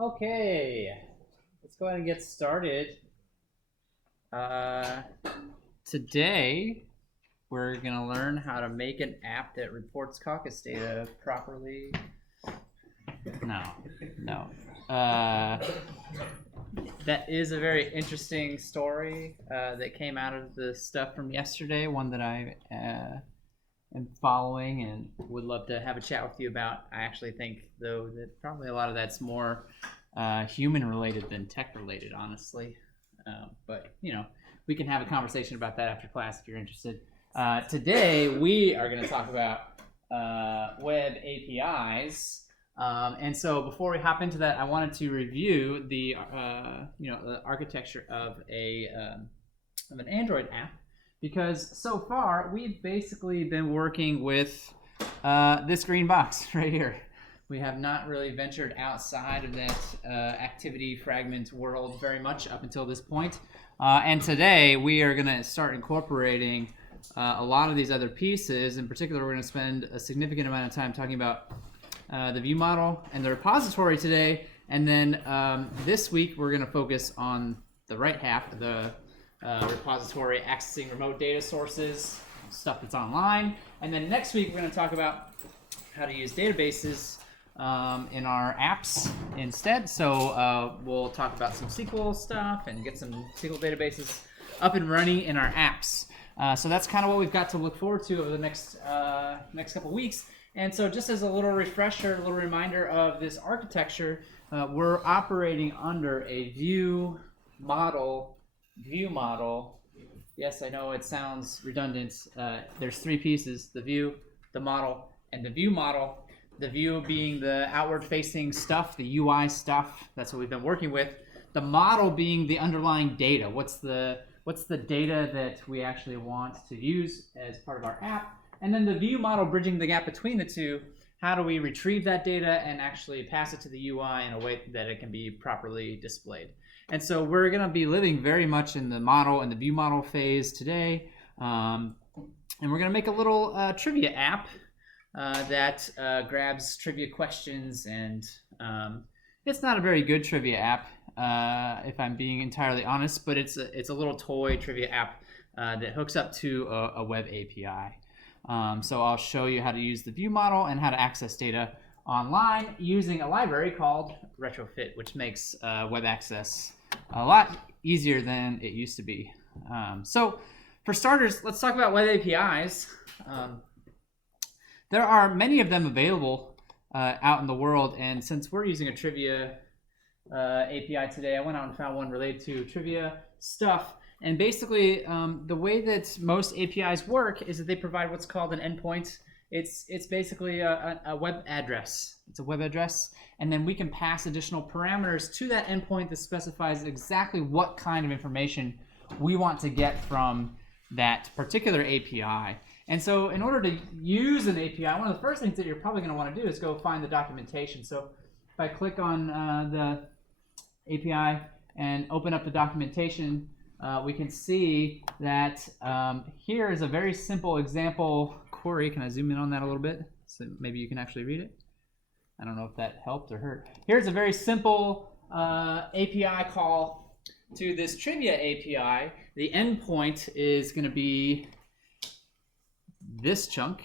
Okay, let's go ahead and get started. Today, we're going to learn how to make an app that reports caucus data properly. No. That is a very interesting story that came out of the stuff from yesterday, one that I am following and would love to have a chat with you about. I actually think, though, that probably a lot of that's more human related than tech related, honestly. But, you know, we can have a conversation about that after class if you're interested. Today, we are going to talk about web APIs. And so before we hop into that, I wanted to review the the architecture of an Android app, because so far we've basically been working with this green box right here. We have not really ventured outside of that activity fragment world very much up until this point. And today we are going to start incorporating a lot of these other pieces. In particular, we're going to spend a significant amount of time talking about the view model and the repository today, and then this week we're going to focus on the right half of the repository, accessing remote data sources, stuff that's online, and then next week we're going to talk about how to use databases in our apps instead. So we'll talk about some SQL stuff and get some SQL databases up and running in our apps. So that's kind of what we've got to look forward to over the next couple weeks. And so just as a little refresher, a little reminder of this architecture, we're operating under a view model. Yes, I know it sounds redundant. There's three pieces: the view, the model, and the view model. The view being the outward-facing stuff, the UI stuff. That's what we've been working with. The model being the underlying data. What's the data that we actually want to use as part of our app? And then the view model bridging the gap between the two. How do we retrieve that data and actually pass it to the UI in a way that it can be properly displayed? And so we're going to be living very much in the model and the view model phase today. And we're going to make a little trivia app that grabs trivia questions. And it's not a very good trivia app, if I'm being entirely honest, but it's a little toy trivia app that hooks up to a web API. So I'll show you how to use the view model and how to access data online using a library called Retrofit, which makes web access a lot easier than it used to be. So for starters, let's talk about web APIs. There are many of them available out in the world, and since we're using a trivia API today, I went out and found one related to trivia stuff. And basically, the way that most APIs work is that they provide what's called an endpoint. It's basically a web address. It's a web address, and then we can pass additional parameters to that endpoint that specifies exactly what kind of information we want to get from that particular API. And so in order to use an API, one of the first things that you're probably going to want to do is go find the documentation. So if I click on the API and open up the documentation, we can see that here is a very simple example query. Can I zoom in on that a little bit so maybe you can actually read it? I don't know if that helped or hurt. Here's a very simple API call to this trivia API. The endpoint is going to be this chunk,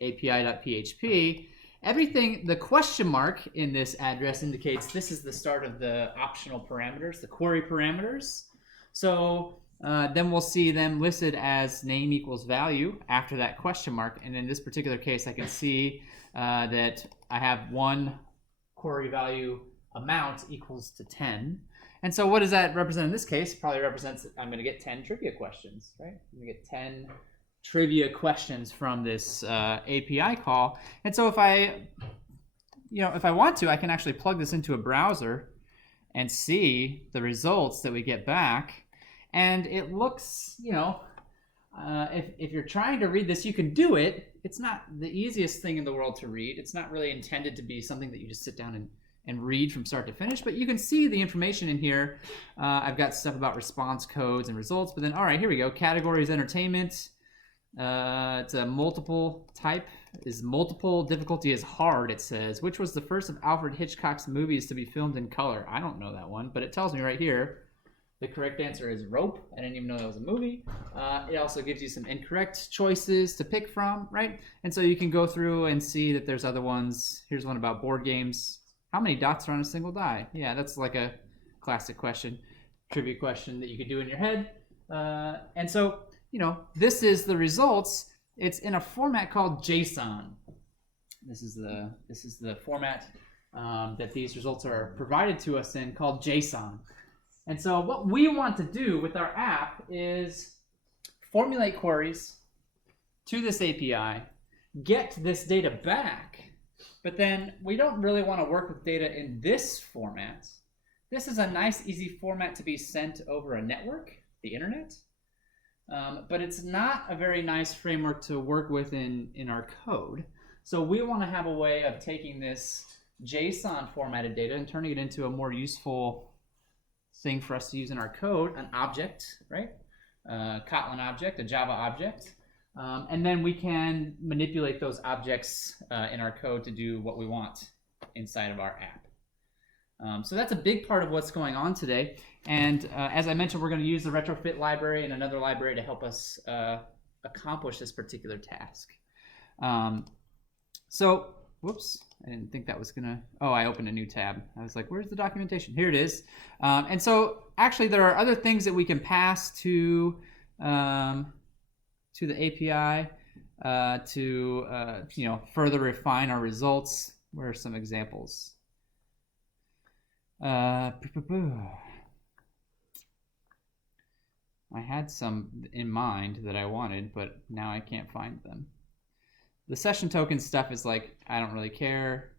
api.php. Everything, the question mark in this address indicates this is the start of the optional parameters, the query parameters. So then we'll see them listed as name equals value after that question mark. And in this particular case, I can see that I have one query value amount equals to 10. And so what does that represent in this case? Probably represents that I'm going to get 10 trivia questions, right? I'm going to get 10 trivia questions from this API call. And so if I want to, I can actually plug this into a browser and see the results that we get back. And it looks, if you're trying to read this, you can do it. It's not the easiest thing in the world to read. It's not really intended to be something that you just sit down and read from start to finish, but you can see the information in here. I've got stuff about response codes and results, but then, all right, here we go. Categories, entertainment. It's a multiple type. Is multiple, difficulty is hard, it says. Which was the first of Alfred Hitchcock's movies to be filmed in color? I don't know that one, but it tells me right here. The correct answer is Rope. I didn't even know that was a movie. It also gives you some incorrect choices to pick from, right? And so you can go through and see that there's other ones. Here's one about board games. How many dots are on a single die? Yeah, that's like a classic question, trivia question that you could do in your head. And so, you know, this is the results. It's in a format called JSON. This is the format that these results are provided to us in, called JSON. And so what we want to do with our app is formulate queries to this API, get this data back, but then we don't really want to work with data in this format. This is a nice, easy format to be sent over a network, the internet, but it's not a very nice framework to work with in our code. So we want to have a way of taking this JSON formatted data and turning it into a more useful thing for us to use in our code, an object, right? Kotlin object, a Java object. And then we can manipulate those objects in our code to do what we want inside of our app. So that's a big part of what's going on today. And as I mentioned, we're going to use the retrofit library and another library to help us accomplish this particular task. So, whoops, I didn't think that was gonna, oh, I opened a new tab. I was like, where's the documentation? Here it is. And so actually there are other things that we can pass to the API to you know, further refine our results. Where are some examples? I had some in mind that I wanted, but now I can't find them. The session token stuff is like, I don't really care.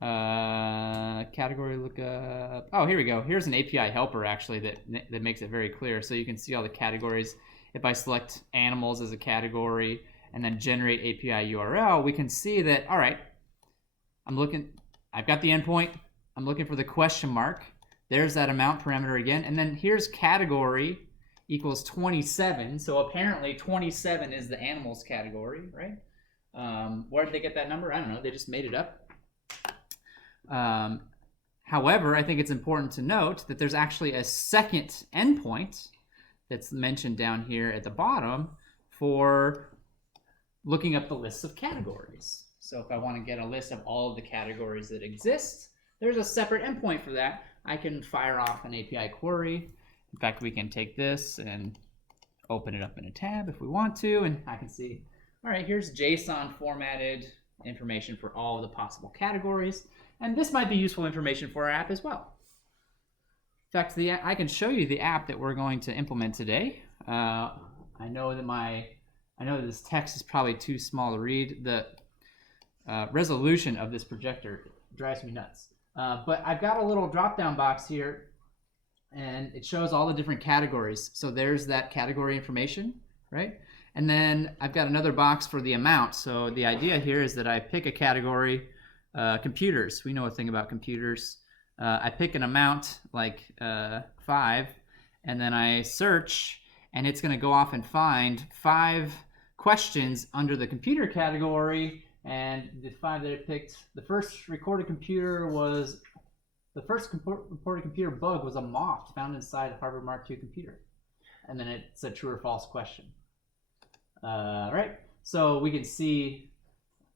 Category lookup. Oh, here we go. Here's an API helper actually that makes it very clear. So you can see all the categories. If I select animals as a category and then generate API URL, we can see that, all right, I've got the endpoint. I'm looking for the question mark. There's that amount parameter again. And then here's category equals 27. So apparently 27 is the animals category, right? Where did they get that number? I don't know. They just made it up. However, I think it's important to note that there's actually a second endpoint that's mentioned down here at the bottom for looking up the lists of categories. So if I want to get a list of all of the categories that exist, there's a separate endpoint for that. I can fire off an API query. In fact, we can take this and open it up in a tab if we want to, and I can see, all right, here's JSON formatted information for all of the possible categories. And this might be useful information for our app as well. In fact, I can show you the app that we're going to implement today. I know that this text is probably too small to read. The resolution of this projector drives me nuts. But I've got a little drop-down box here, and it shows all the different categories. So there's that category information, right? And then I've got another box for the amount. So the idea here is that I pick a category, computers. We know a thing about computers. I pick an amount like 5, and then I search, and it's going to go off and find 5 questions under the computer category. And the 5 that it picked, the first recorded computer was, the first reported computer bug was a moth found inside a Harvard Mark II computer. And then it's a true or false question. Right, so we can see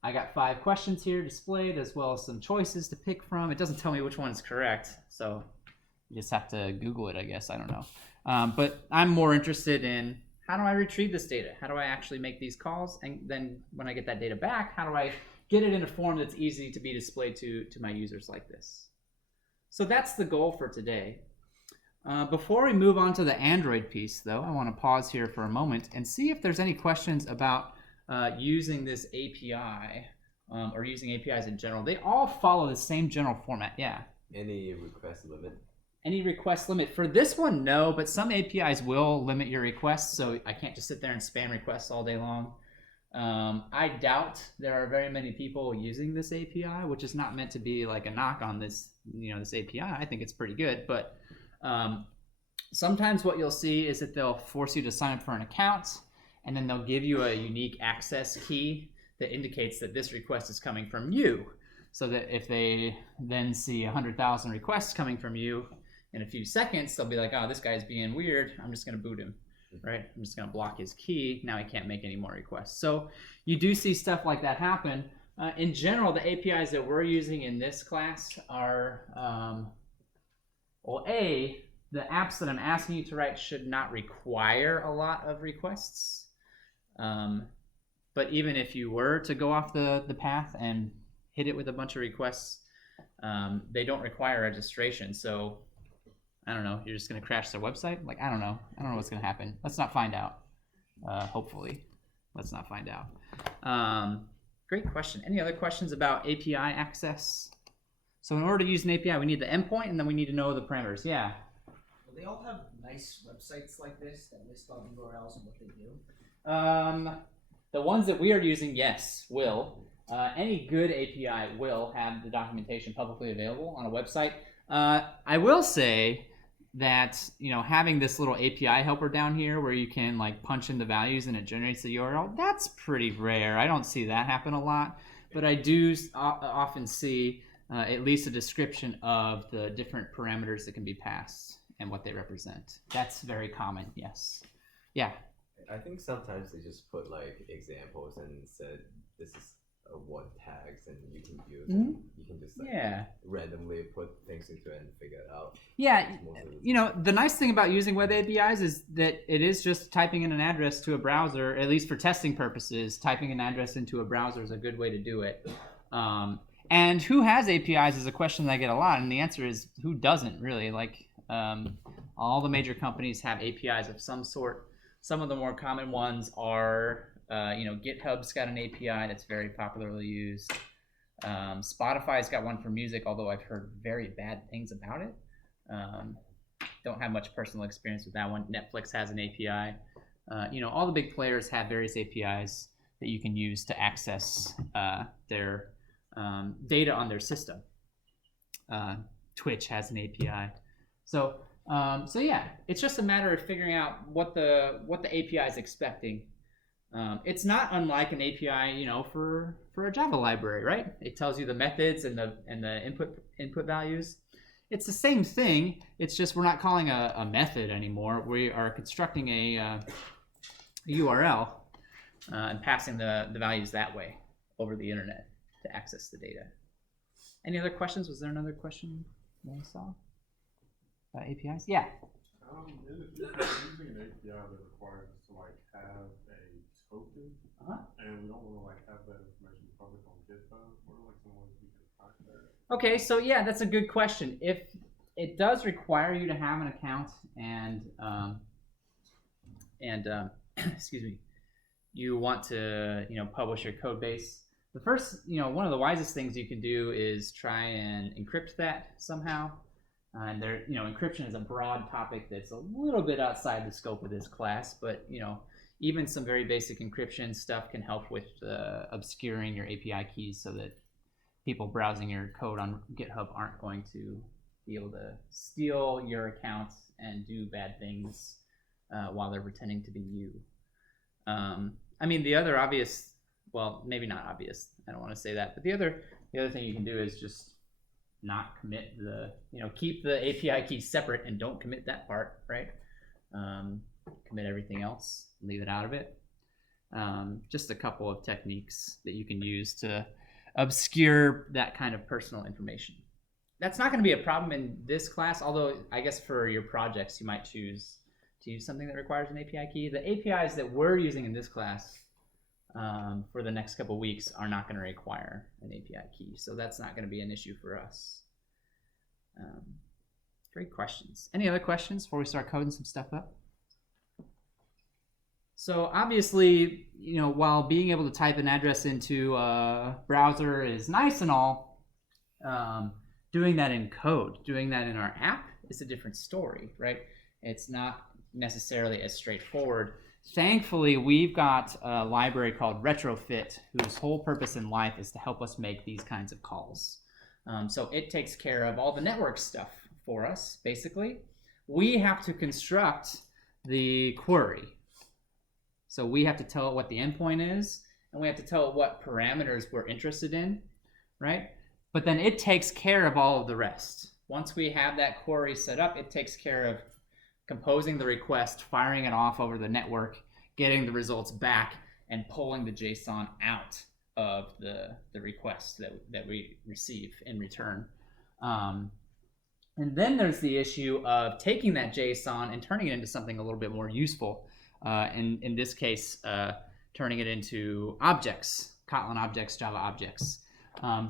I got 5 questions here displayed, as well as some choices to pick from. It doesn't tell me which one is correct, so you just have to Google it, I guess. I don't know. But I'm more interested in, how do I retrieve this data? How do I actually make these calls? And then when I get that data back, how do I get it in a form that's easy to be displayed to my users like this? So that's the goal for today. Before we move on to the Android piece, though, I want to pause here for a moment and see if there's any questions about using this API or using APIs in general. They all follow the same general format. Yeah. Any request limit? Any request limit? For this one, no, but some APIs will limit your requests, so I can't just sit there and spam requests all day long. I doubt there are very many people using this API, which is not meant to be like a knock on this, this API. I think it's pretty good, but sometimes what you'll see is that they'll force you to sign up for an account, and then they'll give you a unique access key that indicates that this request is coming from you. So that if they then see 100,000 requests coming from you in a few seconds, they'll be like, oh, this guy's being weird. I'm just going to boot him, right? I'm just going to block his key. Now he can't make any more requests. So you do see stuff like that happen. In general, the APIs that we're using in this class are, the apps that I'm asking you to write should not require a lot of requests. But even if you were to go off the path and hit it with a bunch of requests, they don't require registration. So I don't know, you're just going to crash their website? Like, I don't know what's going to happen. Let's not find out. Hopefully, let's not find out. Great question. Any other questions about API access? So in order to use an API, we need the endpoint, and then we need to know the parameters. Yeah. Will they all have nice websites like this that list all the URLs and what they do? The ones that we are using, yes, will. Any good API will have the documentation publicly available on a website. I will say that having this little API helper down here where you can like punch in the values and it generates the URL, that's pretty rare. I don't see that happen a lot, but I do often see at least a description of the different parameters that can be passed and what they represent. That's very common, yes. Yeah. I think sometimes they just put like examples and said this is what tags and you can use. And you can just like randomly put things into it and figure it out. Yeah, the nice thing about using web APIs is that it is just typing in an address to a browser, at least for testing purposes. Typing an address into a browser is a good way to do it. And who has APIs is a question that I get a lot, and the answer is who doesn't really. Like all the major companies have APIs of some sort. Some of the more common ones are, GitHub's got an API that's very popularly used. Spotify's got one for music, although I've heard very bad things about it. Don't have much personal experience with that one. Netflix has an API. All the big players have various APIs that you can use to access their data on their system. Twitch has an API. So yeah, it's just a matter of figuring out what the API is expecting. It's not unlike an API, for a Java library, right? It tells you the methods and the input values. It's the same thing. It's just we're not calling a method anymore. We are constructing a URL and passing the values that way over the internet to access the data. Any other questions? Was there another question that I saw about APIs? Yeah. If you're using an API that requires us to like have a token, and we don't want to like have that information public on GitHub, what are like some ways we can track that? Okay, so yeah, that's a good question. If it does require you to have an account and excuse me, you want to publish your code base, the first one of the wisest things you can do is try and encrypt that somehow. And there, encryption is a broad topic that's a little bit outside the scope of this class, but even some very basic encryption stuff can help with obscuring your API keys so that people browsing your code on GitHub aren't going to be able to steal your account and do bad things while they're pretending to be you. The other obvious, well, maybe not obvious, I don't want to say that, but the other thing you can do is just not commit keep the API key separate and don't commit that part, right? Commit everything else, leave it out of it. Just a couple of techniques that you can use to obscure that kind of personal information. That's not going to be a problem in this class, although I guess for your projects you might choose to use something that requires an API key. The APIs that we're using in this class for the next couple of weeks are not going to require an API key, so that's not going to be an issue for us. Great questions. Any other questions before we start coding some stuff up? So obviously, while being able to type an address into a browser is nice and all, doing that in code, doing that in our app is a different story, right? It's not necessarily as straightforward. Thankfully, we've got a library called Retrofit, whose whole purpose in life is to help us make these kinds of calls. So it takes care of all the network stuff for us, basically. We have to construct the query. So we have to tell it what the endpoint is, and we have to tell it what parameters we're interested in, right? But then it takes care of all of the rest. Once we have that query set up, it takes care of composing the request, firing it off over the network, getting the results back, and pulling the JSON out of the request that we receive in return. And then there's the issue of taking that JSON and turning it into something a little bit more useful. In this case, turning it into objects, Kotlin objects, Java objects.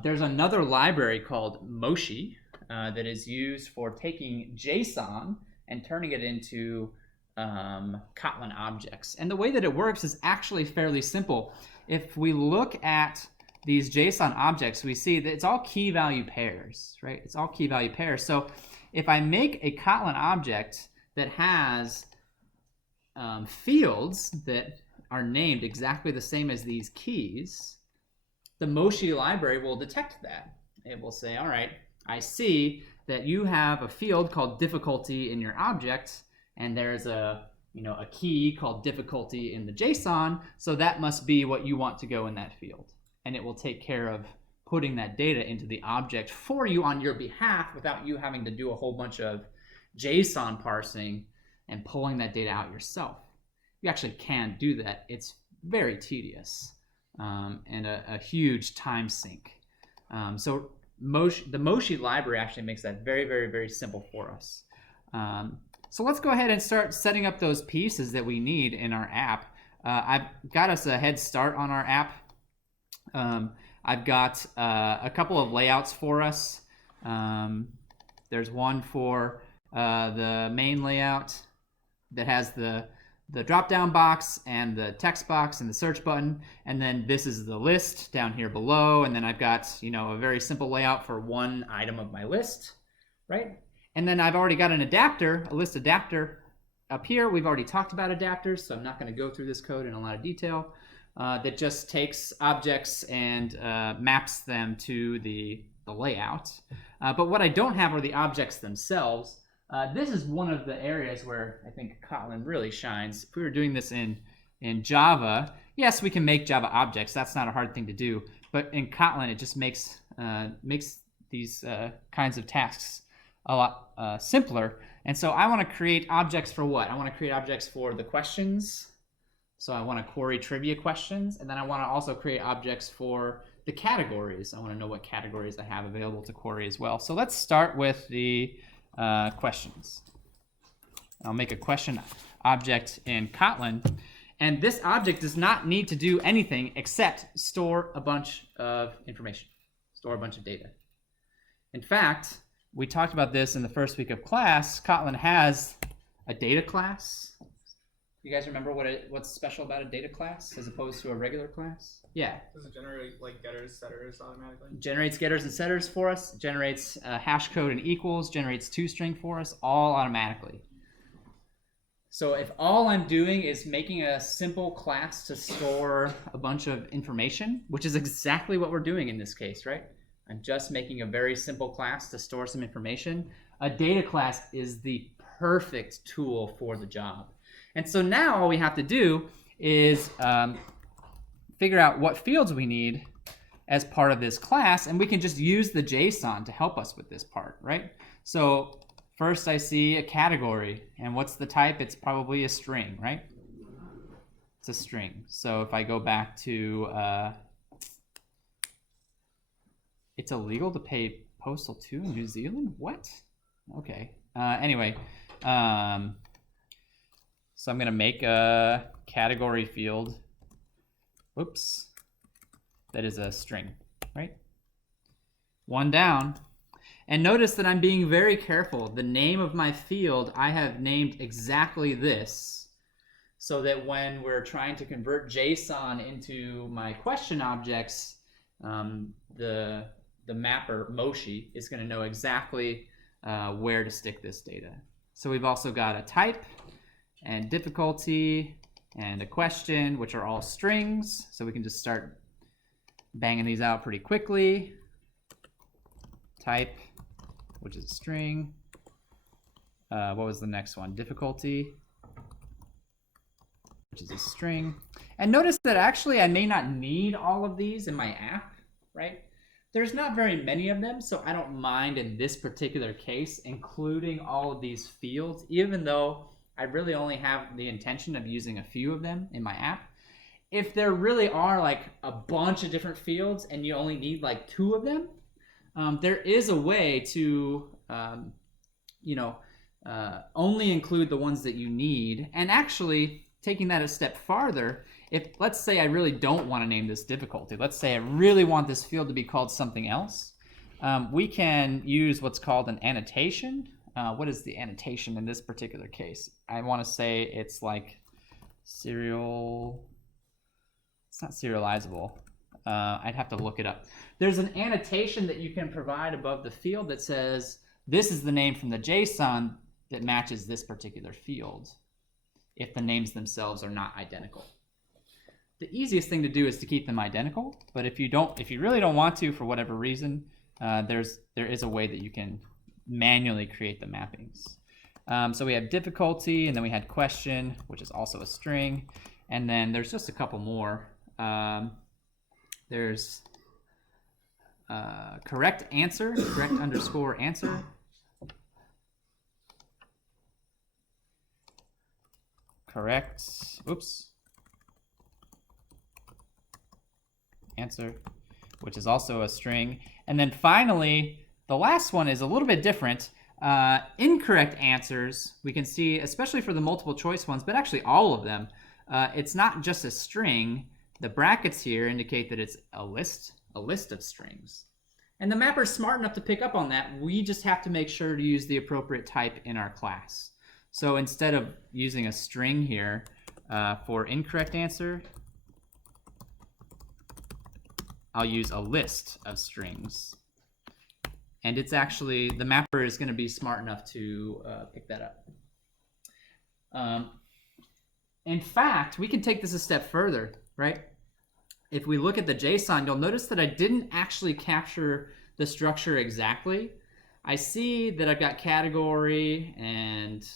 There's another library called Moshe that is used for taking JSON and turning it into Kotlin objects. And the way that it works is actually fairly simple. If we look at these JSON objects, we see that it's all key value pairs, right? It's all key value pairs. So if I make a Kotlin object that has fields that are named exactly the same as these keys, the Moshe library will detect that. It will say, all right, I see that you have a field called difficulty in your object, and there's a key called difficulty in the JSON, so that must be what you want to go in that field. And it will take care of putting that data into the object for you on your behalf without you having to do a whole bunch of JSON parsing and pulling that data out yourself. You actually can do that. It's very tedious and a huge time sink. So the Moshe library actually makes that very, very, very simple for us. So let's go ahead and start setting up those pieces that we need in our app. I've got us a head start on our app. I've got a couple of layouts for us. There's one for the main layout that has the drop-down box and the text box and the search button, and then this is the list down here below, and then I've got a very simple layout for one item of my list, right? And then I've already got an adapter, a list adapter up here. We've already talked about adapters, so I'm not going to go through this code in a lot of detail. That just takes objects and maps them to the layout. But what I don't have are the objects themselves. This is one of the areas where I think Kotlin really shines. If we were doing this in Java, yes, we can make Java objects. That's not a hard thing to do. But in Kotlin, it just makes these kinds of tasks a lot simpler. And so I want to create objects for what? I want to create objects for the questions. So I want to query trivia questions, and then I want to also create objects for the categories. I want to know what categories I have available to query as well. So let's start with the questions. I'll make a question object in Kotlin, and this object does not need to do anything except store a bunch of information, store a bunch of data. In fact, we talked about this in the first week of class. Kotlin has a data class. You guys remember what's special about a data class as opposed to a regular class? Yeah. Does it generate like getters, setters automatically? Generates getters and setters for us. Generates hash code and equals. Generates toString for us, all automatically. So if all I'm doing is making a simple class to store a bunch of information, which is exactly what we're doing in this case, right? I'm just making a very simple class to store some information. A data class is the perfect tool for the job. And so now all we have to do is figure out what fields we need as part of this class, and we can just use the JSON to help us with this part, right? So first I see a category, and what's the type? It's probably a string, right? It's a string. So if I go back to, it's illegal to pay postal to New Zealand? What? Okay. Anyway. So I'm going to make a category field, whoops, that is a string, right? One down. And notice that I'm being very careful. The name of my field, I have named exactly this, so that when we're trying to convert JSON into my question objects, the mapper, Moshe, is going to know exactly where to stick this data. So we've also got a type, and difficulty, and a question, which are all strings. So we can just start banging these out pretty quickly. Type, which is a string. What was the next one? Difficulty, which is a string. And notice that actually I may not need all of these in my app, right? There's not very many of them, so I don't mind in this particular case including all of these fields, even though I really only have the intention of using a few of them in my app. If there really are like a bunch of different fields and you only need like 2 of them, there is a way to, only include the ones that you need. And actually, taking that a step farther, if let's say I really don't want to name this difficulty, let's say I really want this field to be called something else, we can use what's called an annotation. What is the annotation in this particular case? I want to say it's like serial. It's not serializable. I'd have to look it up. There's an annotation that you can provide above the field that says this is the name from the JSON that matches this particular field if the names themselves are not identical. The easiest thing to do is to keep them identical, but if you really don't want to for whatever reason, there is a way that you can manually create the mappings. So we have difficulty, and then we had question, which is also a string, and then there's just a couple more. There's correct answer, correct underscore answer. Correct, oops. Answer, which is also a string. And then finally, the last one is a little bit different. Incorrect answers, we can see, especially for the multiple choice ones, but actually all of them, it's not just a string. The brackets here indicate that it's a list of strings. And the mapper is smart enough to pick up on that. We just have to make sure to use the appropriate type in our class. So instead of using a string here for incorrect answer, I'll use a list of strings. And it's actually, the mapper is going to be smart enough to pick that up. In fact, we can take this a step further, right? If we look at the JSON, you'll notice that I didn't actually capture the structure exactly. I see that I've got category and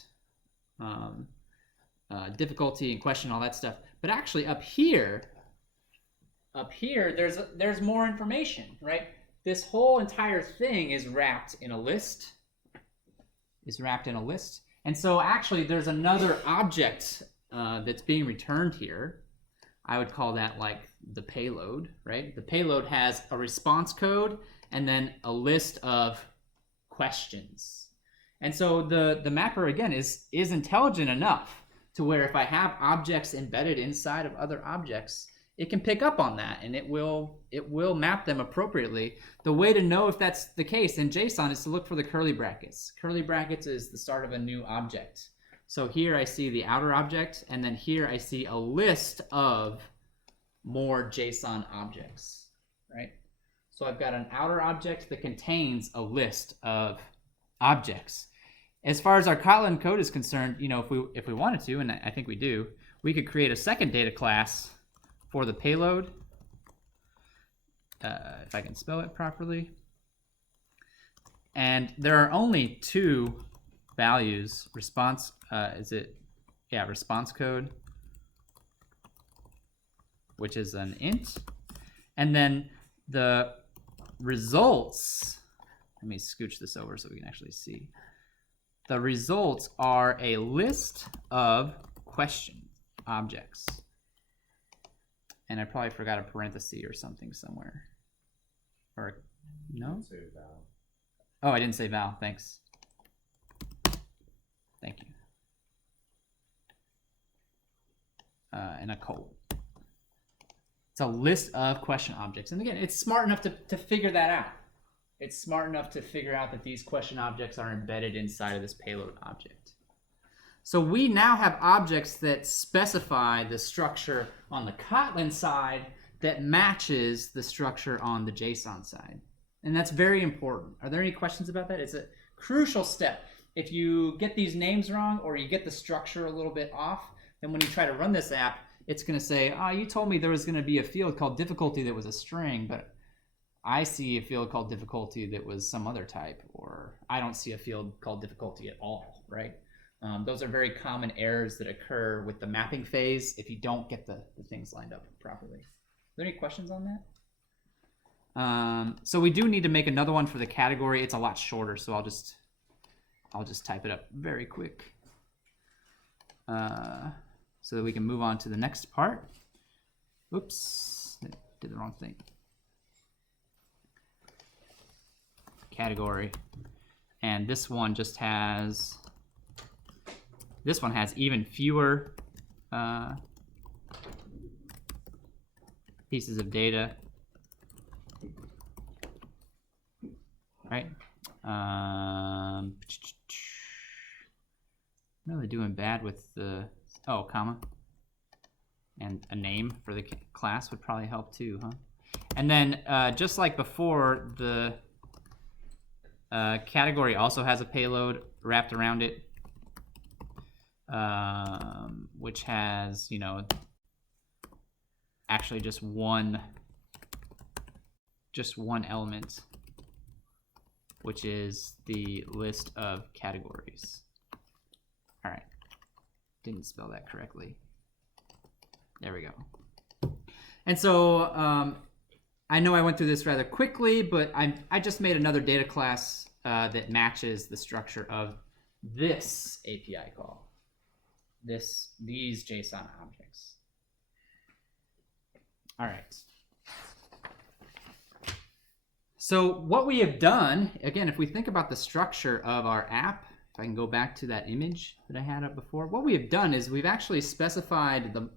difficulty and question, all that stuff. But actually up here, there's more information, right? This whole entire thing is wrapped in a list. And so actually there's another object that's being returned here. I would call that like the payload, right? The payload has a response code and then a list of questions. And so the mapper, again, is intelligent enough to where if I have objects embedded inside of other objects, it can pick up on that and it will map them appropriately. The way to know if that's the case in JSON is to look for the curly brackets. Curly brackets is the start of a new object. So here I see the outer object, and then here I see a list of more JSON objects, right? So I've got an outer object that contains a list of objects. As far as our Kotlin code is concerned, if we wanted to, and I think we do, we could create a second data class for the payload, if I can spell it properly. And there are only 2 values, response, response code, which is an int, and then the results, let me scooch this over so we can actually see. The results are a list of question objects. And I probably forgot a parenthesis or something somewhere. Or, no? Oh, I didn't say val, thanks. Thank you. And a colon. It's a list of question objects. And again, it's smart enough to figure that out. It's smart enough to figure out that these question objects are embedded inside of this payload object. So we now have objects that specify the structure on the Kotlin side that matches the structure on the JSON side. And that's very important. Are there any questions about that? It's a crucial step. If you get these names wrong or you get the structure a little bit off, then when you try to run this app, it's going to say, oh, you told me there was going to be a field called difficulty that was a string, but I see a field called difficulty that was some other type, or I don't see a field called difficulty at all, right? Those are very common errors that occur with the mapping phase if you don't get the things lined up properly. Are there any questions on that? So we do need to make another one for the category. It's a lot shorter, so I'll just type it up very quick so that we can move on to the next part. Oops, I did the wrong thing. Category, and this one just has, this one has even fewer pieces of data, right? I'm really doing bad with the, oh, comma, and a name for the class would probably help too, huh? And then just like before, the category also has a payload wrapped around it, which has, you know, actually just one element, which is the list of categories. All right, didn't spell that correctly. There we go. And so I know I went through this rather quickly, but I just made another data class that matches the structure of this API call, these JSON objects. All right. So what we have done, again, if we think about the structure of our app, if I can go back to that image that I had up before, what we have done is we've actually specified the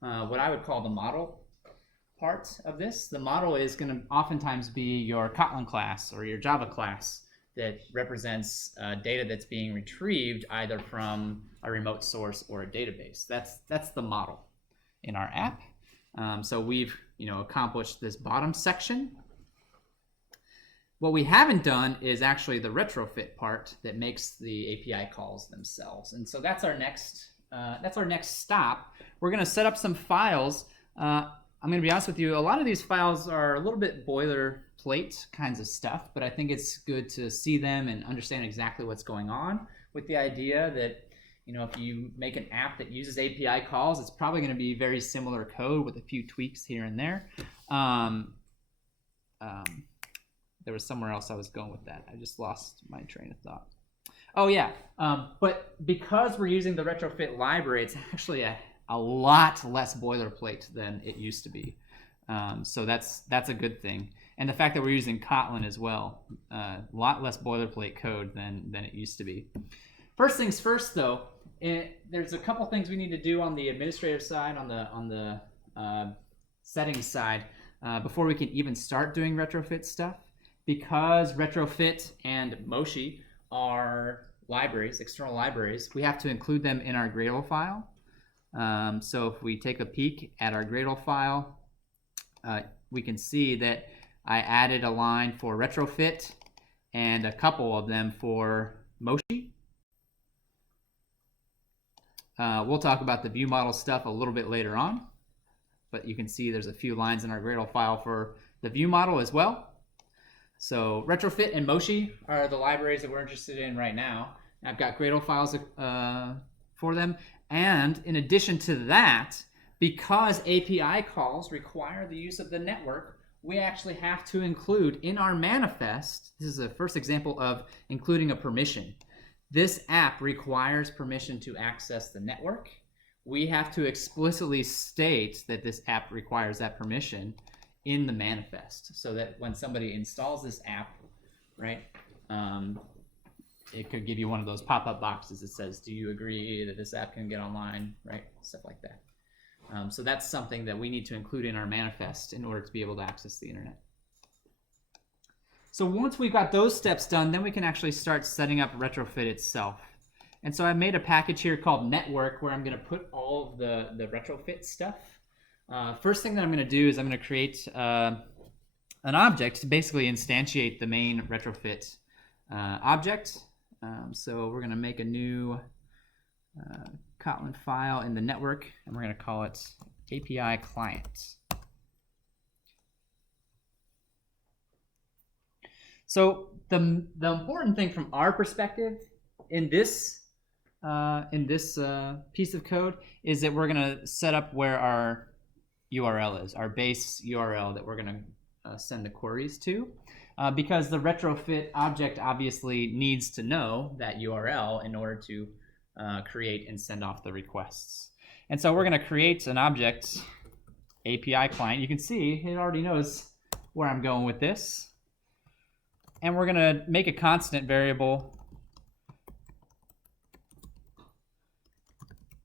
what I would call the model part of this. The model is going to oftentimes be your Kotlin class or your Java class that represents data that's being retrieved either from a remote source or a database. That's the model in our app. So we've accomplished this bottom section. What we haven't done is actually the retrofit part that makes the API calls themselves. And so that's our next stop. We're going to set up some files. I'm going to be honest with you, a lot of these files are a little bit boilerplate kinds of stuff, but I think it's good to see them and understand exactly what's going on, with the idea that, if you make an app that uses API calls, it's probably going to be very similar code with a few tweaks here and there. There was somewhere else I was going with that. I just lost my train of thought. Oh yeah, but because we're using the retrofit library, it's actually a lot less boilerplate than it used to be. So that's a good thing. And the fact that we're using Kotlin as well, a lot less boilerplate code than it used to be. First things first, though, there's a couple things we need to do on the administrative side, on the settings side, before we can even start doing retrofit stuff. Because retrofit and Moshe are libraries, external libraries, we have to include them in our Gradle file. So if we take a peek at our Gradle file, we can see that I added a line for retrofit and a couple of them for Moshe. We'll talk about the view model stuff a little bit later on, but you can see there's a few lines in our Gradle file for the view model as well. So retrofit and Moshe are the libraries that we're interested in right now. I've got Gradle files for them. And in addition to that, because API calls require the use of the network, we actually have to include in our manifest, this is the first example of including a permission. This app requires permission to access the network. We have to explicitly state that this app requires that permission in the manifest, so that when somebody installs this app, right, it could give you one of those pop-up boxes that says, do you agree that this app can get online, right, stuff like that. So that's something that we need to include in our manifest in order to be able to access the internet. So once we've got those steps done, then we can actually start setting up retrofit itself. And so I made a package here called network where I'm going to put all of the retrofit stuff. First thing that I'm going to do is I'm going to create an object to basically instantiate the main retrofit object. So we're going to make a new Kotlin file in the network, and we're going to call it API client. So the important thing from our perspective in this piece of code is that we're going to set up where our URL is, our base URL that we're going to send the queries to, because the retrofit object obviously needs to know that URL in order to create and send off the requests. And so we're going to create an object, API client. You can see it already knows where I'm going with this. And we're going to make a constant variable.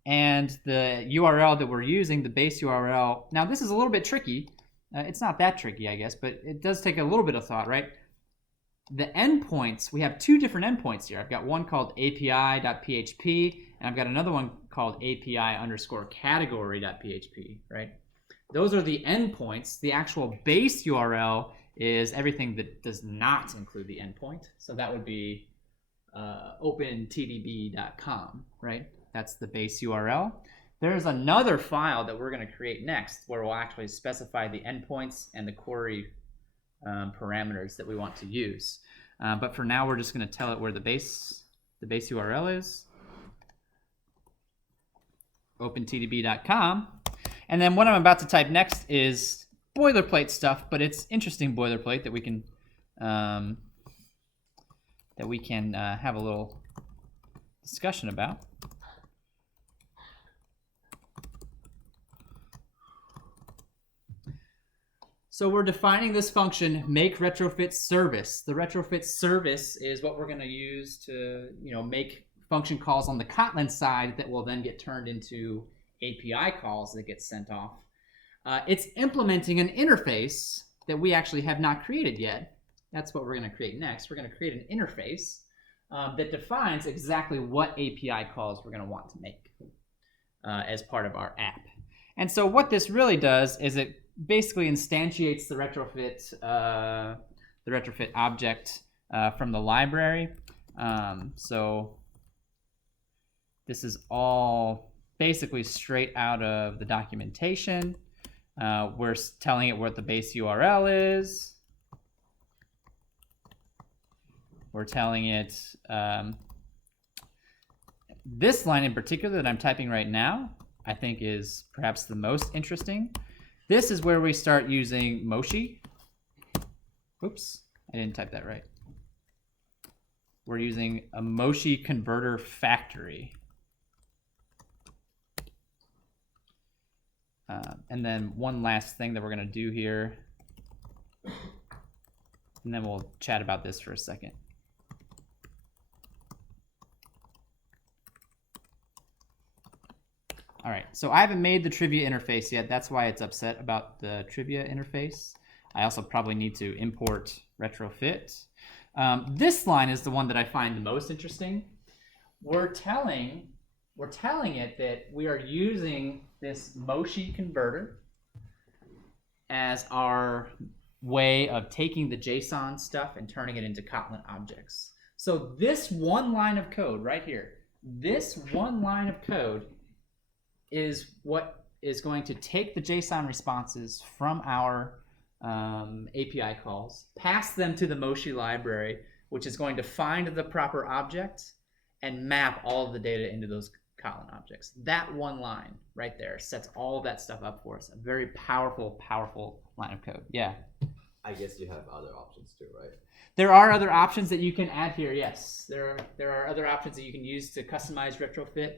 And the URL that we're using, the base URL, now this is a little bit tricky. It's not that tricky, I guess, but it does take a little bit of thought, right? The endpoints, we have two different endpoints here. I've got one called api.php, and I've got another one called api_category.php, right? Those are the endpoints. The actual base URL is everything that does not include the endpoint. So that would be opentdb.com, right? That's the base URL. There's another file that we're going to create next where we'll actually specify the endpoints and the query parameters that we want to use. But for now, we're just going to tell it where the base URL is, opentdb.com. And then what I'm about to type next is boilerplate stuff, but it's interesting boilerplate that we can have a little discussion about. So we're defining this function, make retrofit service. The retrofit service is what we're going to use to, make function calls on the Kotlin side that will then get turned into API calls that get sent off. It's implementing an interface that we actually have not created yet. That's what we're going to create next. We're going to create an interface that defines exactly what API calls we're going to want to make as part of our app. And so what this really does is it basically instantiates the retrofit object from the library. So this is all basically straight out of the documentation. We're telling it what the base URL is. We're telling it this line in particular that I'm typing right now, I think is perhaps the most interesting. This is where we start using Moshe. Oops, I didn't type that right. We're using a Moshe converter factory. And then one last thing that we're going to do here, and then we'll chat about this for a second. All right, so I haven't made the trivia interface yet. That's why it's upset about the trivia interface. I also probably need to import retrofit. This line is the one that I find the most interesting. We're telling it that we are using this Moshe converter as our way of taking the JSON stuff and turning it into Kotlin objects. So this one line of code right here, this one line of code is what is going to take the JSON responses from our API calls, pass them to the Moshe library, which is going to find the proper object and map all of the data into those Kotlin objects. That one line right there sets all of that stuff up for us. A very powerful, powerful line of code. Yeah. I guess you have other options too, right? There are other options that you can add here, yes. There are other options that you can use to customize retrofit.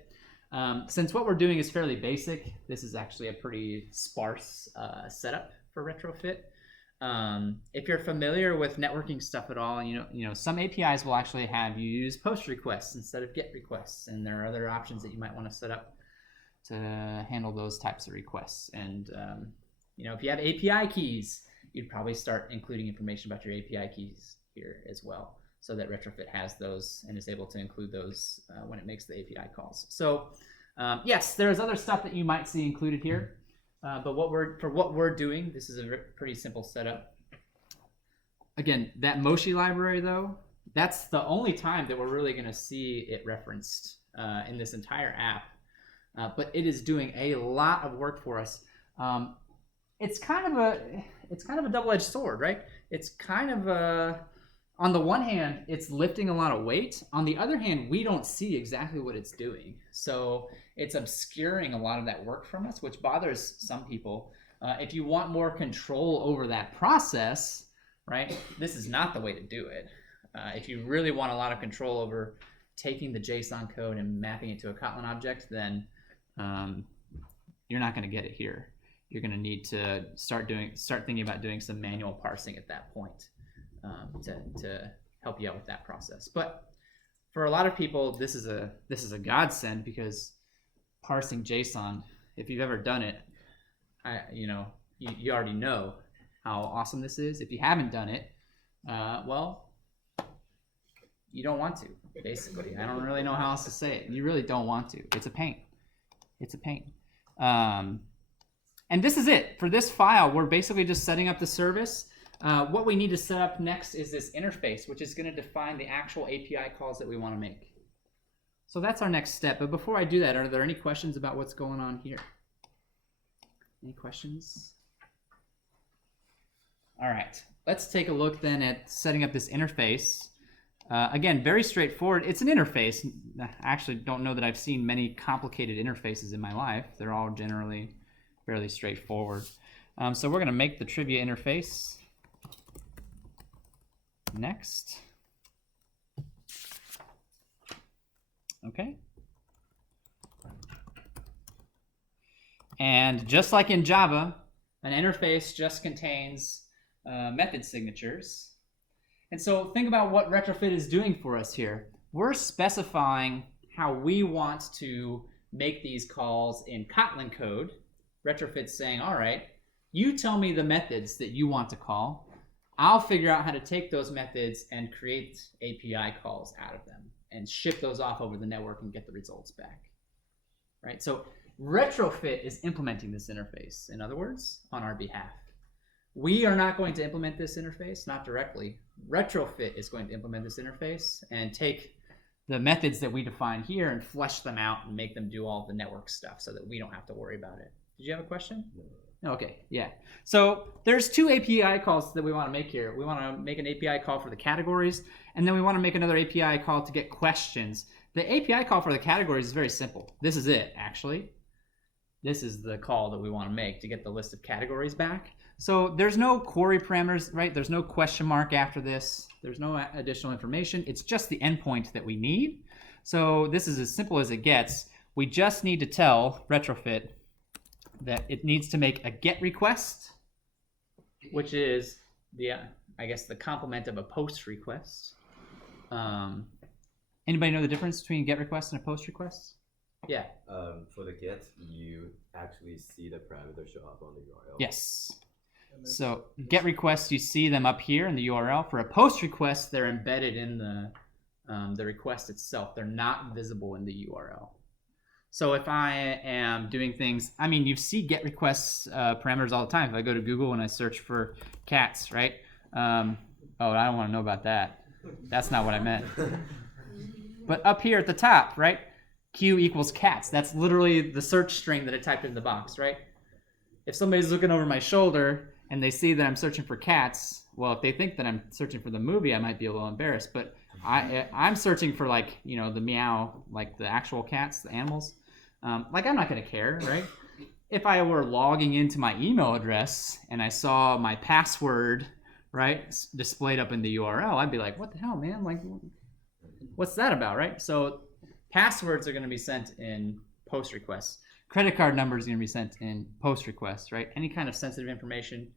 Since what we're doing is fairly basic, this is actually a pretty sparse setup for retrofit. If you're familiar with networking stuff at all, some APIs will actually have you use post requests instead of get requests, and there are other options that you might want to set up to handle those types of requests. And if you have API keys, you'd probably start including information about your API keys here as well, so that retrofit has those and is able to include those when it makes the API calls. So yes, there's other stuff that you might see included here. But for what we're doing, this is a pretty simple setup. Again, that Moshe library, though, that's the only time that we're really going to see it referenced in this entire app, but it is doing a lot of work for us. It's kind of a double-edged sword, right? It's kind of on the one hand, it's lifting a lot of weight. On the other hand, we don't see exactly what it's doing. So it's obscuring a lot of that work from us, which bothers some people. If you want more control over that process, right, this is not the way to do it. If you really want a lot of control over taking the JSON code and mapping it to a Kotlin object, then you're not going to get it here. You're going to need to start thinking about doing some manual parsing at that point. To help you out with that process. But for a lot of people, this is a godsend, because parsing JSON, if you've ever done it, you already know how awesome this is. If you haven't done it, well, you don't want to, basically. I don't really know how else to say it. You really don't want to. It's a pain. It's a pain. And this is it. For this file, we're basically just setting up the service. What we need to set up next is this interface, which is going to define the actual API calls that we want to make. So that's our next step. But before I do that, are there any questions about what's going on here? Any questions? All right. Let's take a look then at setting up this interface. Again, very straightforward. It's an interface. I actually don't know that I've seen many complicated interfaces in my life. They're all generally fairly straightforward. So we're going to make the trivia interface. Next. Okay. And just like in Java, an interface just contains method signatures. And so think about what retrofit is doing for us here. We're specifying how we want to make these calls in Kotlin code. Retrofit's saying, all right, you tell me the methods that you want to call. I'll figure out how to take those methods and create API calls out of them and ship those off over the network and get the results back, right? So retrofit is implementing this interface, in other words, on our behalf. We are not going to implement this interface, not directly. Retrofit is going to implement this interface and take the methods that we define here and flesh them out and make them do all the network stuff so that we don't have to worry about it. Did you have a question? No. Okay, yeah. So there's two API calls that we want to make here. We want to make an API call for the categories, and then we want to make another API call to get questions. The API call for the categories is very simple. This is it, actually. This is the call that we want to make to get the list of categories back. So there's no query parameters, right? There's no question mark after this. There's no additional information. It's just the endpoint that we need. So this is as simple as it gets. We just need to tell retrofit that it needs to make a GET request, which is the, I guess, the complement of a POST request. Anybody know the difference between a GET request and a POST request? Yeah. For the GET, you actually see the parameters show up on the URL. Yes. So GET requests, you see them up here in the URL. For a POST request, they're embedded in the request itself. They're not visible in the URL. So if I am doing things, I mean, you see GET requests parameters all the time. If I go to Google and I search for cats, right? Oh, I don't want to know about that. That's not what I meant. But up here at the top, right? Q equals cats. That's literally the search string that I typed in the box, right? If somebody's looking over my shoulder and they see that I'm searching for cats, well, if they think that I'm searching for the movie, I might be a little embarrassed. But I'm searching for, like, you know, the meow, like the actual cats, the animals. Like, I'm not going to care, right? If I were logging into my email address and I saw my password, right, displayed up in the URL, I'd be like, what the hell, man? Like, what's that about, right? So passwords are going to be sent in POST requests. Credit card number is going to be sent in POST requests, right? Any kind of sensitive information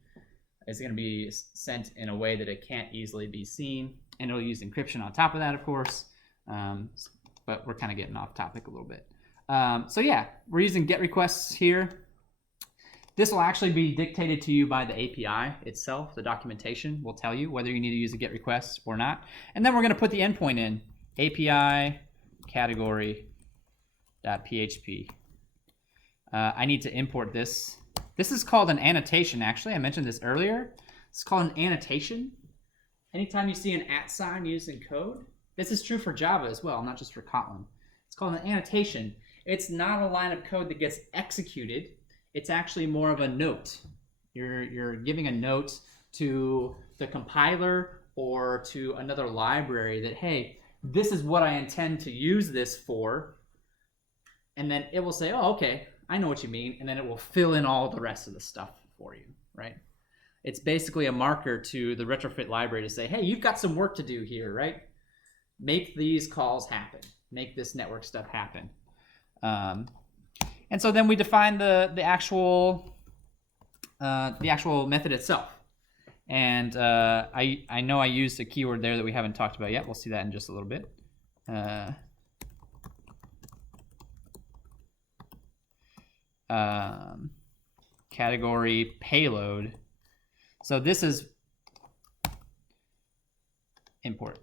is going to be sent in a way that it can't easily be seen. And it'll use encryption on top of that, of course. But we're kind of getting off topic a little bit. So yeah, we're using GET requests here. This will actually be dictated to you by the API itself. The documentation will tell you whether you need to use a GET request or not. And then we're going to put the endpoint in, API category.php. I need to import this. This is called an annotation, actually. I mentioned this earlier. It's called an annotation. Anytime you see an @ used in code, this is true for Java as well, not just for Kotlin. It's called an annotation. It's not a line of code that gets executed. It's actually more of a note. You're giving a note to the compiler or to another library that, hey, this is what I intend to use this for. And then it will say, oh, okay, I know what you mean. And then it will fill in all the rest of the stuff for you, right? It's basically a marker to the retrofit library to say, hey, you've got some work to do here, right? Make these calls happen. Make this network stuff happen. And so then we define the actual method itself. And I know I used a keyword there that we haven't talked about yet. We'll see that in just a little bit. Category payload. So this is import.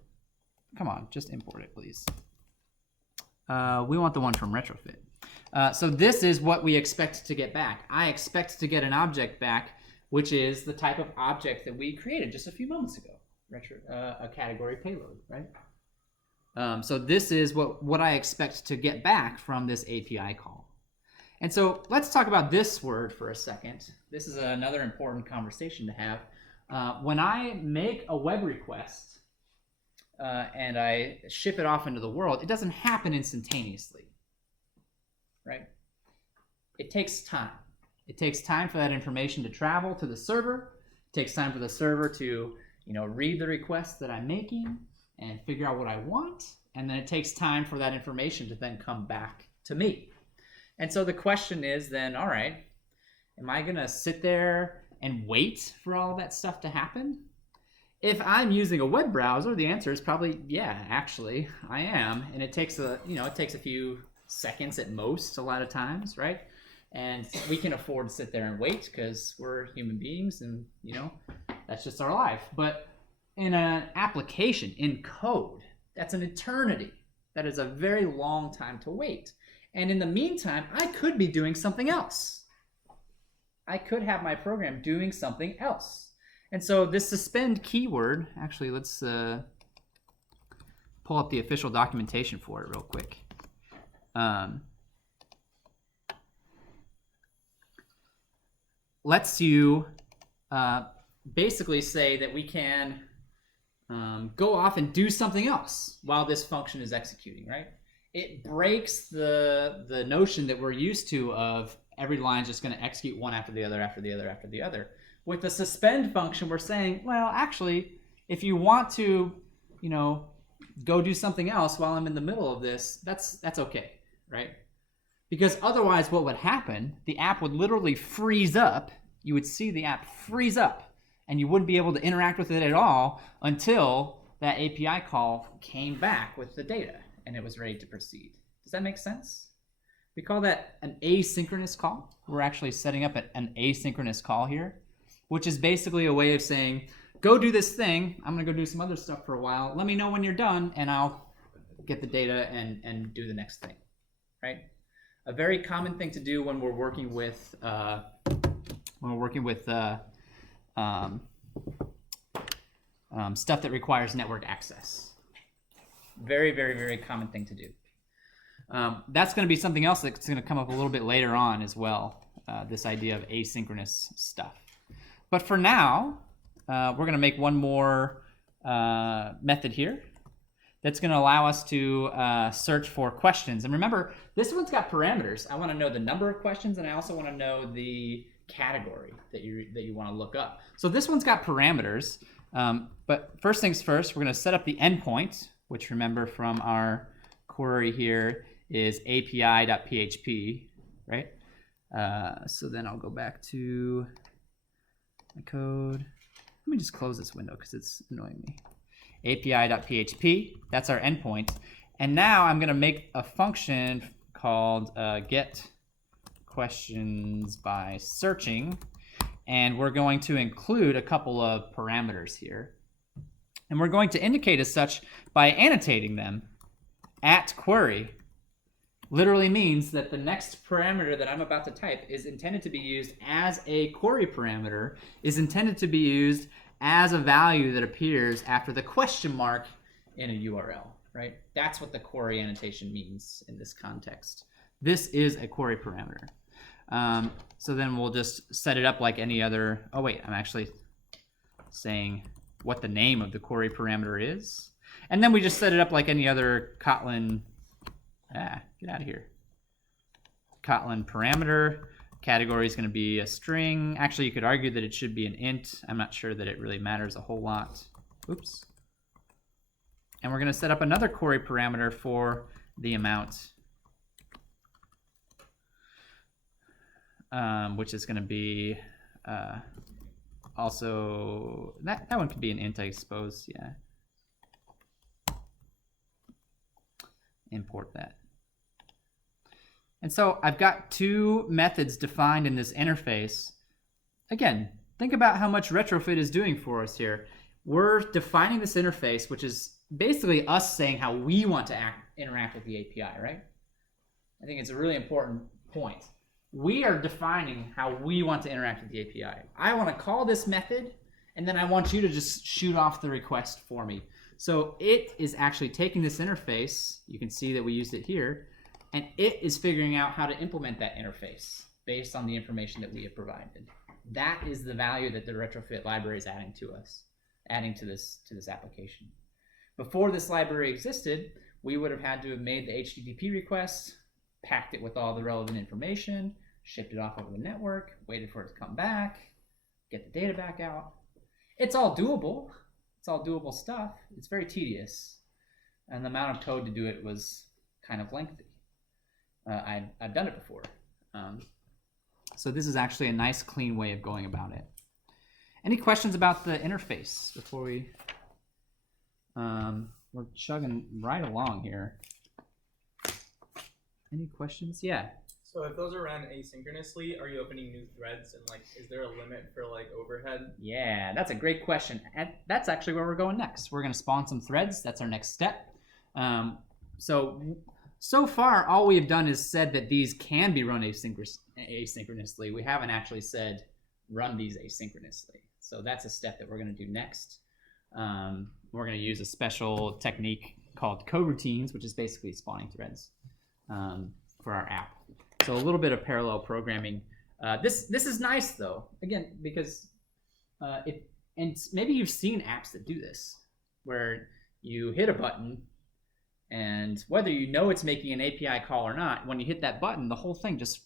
Come on, just import it, please. We want the one from retrofit. So this is what we expect to get back. I expect to get an object back, which is the type of object that we created just a few moments ago, a category payload, right? So this is what I expect to get back from this API call. And so let's talk about this word for a second. This is another important conversation to have. When I make a web request and I ship it off into the world, it doesn't happen instantaneously, right? It takes time. It takes time for that information to travel to the server. It takes time for the server to, read the request that I'm making and figure out what I want. And then it takes time for that information to then come back to me. And so the question is then, all right, am I going to sit there and wait for all that stuff to happen? If I'm using a web browser, the answer is probably, yeah, actually, I am. And it takes a few seconds at most a lot of times, right? And we can afford to sit there and wait because we're human beings and, that's just our life. But in an application, in code, that's an eternity. That is a very long time to wait. And in the meantime, I could be doing something else. I could have my program doing something else. And so this suspend keyword, actually, let's pull up the official documentation for it real quick. Lets you basically say that we can go off and do something else while this function is executing, right? It breaks the notion that we're used to of every line is just going to execute one after the other, after the other, after the other. With the suspend function, we're saying, well, actually, if you want to, go do something else while I'm in the middle of this, that's okay, right? Because otherwise what would happen, the app would literally freeze up. You would see the app freeze up, and you wouldn't be able to interact with it at all until that API call came back with the data and it was ready to proceed. Does that make sense? We call that an asynchronous call. We're actually setting up an asynchronous call here, which is basically a way of saying, go do this thing. I'm going to go do some other stuff for a while. Let me know when you're done, and I'll get the data and do the next thing, right? A very common thing to do when we're working with stuff that requires network access. Very, very, very common thing to do. That's going to be something else that's going to come up a little bit later on as well, this idea of asynchronous stuff. But for now, we're going to make one more method here that's going to allow us to search for questions. And remember, this one's got parameters. I want to know the number of questions, and I also want to know the category that you want to look up. So this one's got parameters. But first things first, we're going to set up the endpoint, which remember from our query here is api.php, right? So then I'll go back to my code. Let me just close this window because it's annoying me. api.php, that's our endpoint. And now I'm going to make a function called get questions by searching. And we're going to include a couple of parameters here. And we're going to indicate as such by annotating them. At query literally means that the next parameter that I'm about to type is intended to be used as a query parameter, is intended to be used as a value that appears after the question mark in a URL, right? That's what the query annotation means in this context. This is a query parameter. So then we'll just set it up like any other. Oh wait, I'm actually saying what the name of the query parameter is. And then we just set it up like any other Kotlin, get out of here. Kotlin parameter. Category is going to be a string. Actually, you could argue that it should be an int. I'm not sure that it really matters a whole lot. Oops. And we're going to set up another query parameter for the amount, which is going to be also, that one could be an int, I suppose. Yeah. Import that. And so I've got two methods defined in this interface. Again, think about how much retrofit is doing for us here. We're defining this interface, which is basically us saying how we want to interact with the API, right? I think it's a really important point. We are defining how we want to interact with the API. I want to call this method, and then I want you to just shoot off the request for me. So it is actually taking this interface. You can see that we used it here. And it is figuring out how to implement that interface based on the information that we have provided. That is the value that the retrofit library is adding to us, adding to this application. Before this library existed, we would have had to have made the HTTP request, packed it with all the relevant information, shipped it off over the network, waited for it to come back, get the data back out. It's all doable. It's all doable stuff. It's very tedious. And the amount of code to do it was kind of lengthy. I've done it before. So this is actually a nice, clean way of going about it. Any questions about the interface before we... we're chugging right along here. Any questions? Yeah. So if those are ran asynchronously, are you opening new threads, and like, is there a limit for like overhead? Yeah, that's a great question. And that's actually where we're going next. We're going to spawn some threads. That's our next step. So far, all we have done is said that these can be run asynchronously. We haven't actually said run these asynchronously. So that's a step that we're going to do next. We're going to use a special technique called coroutines, which is basically spawning threads for our app. So a little bit of parallel programming. This is nice though, again, because and maybe you've seen apps that do this, where you hit a button. And whether you know it's making an API call or not, when you hit that button, the whole thing just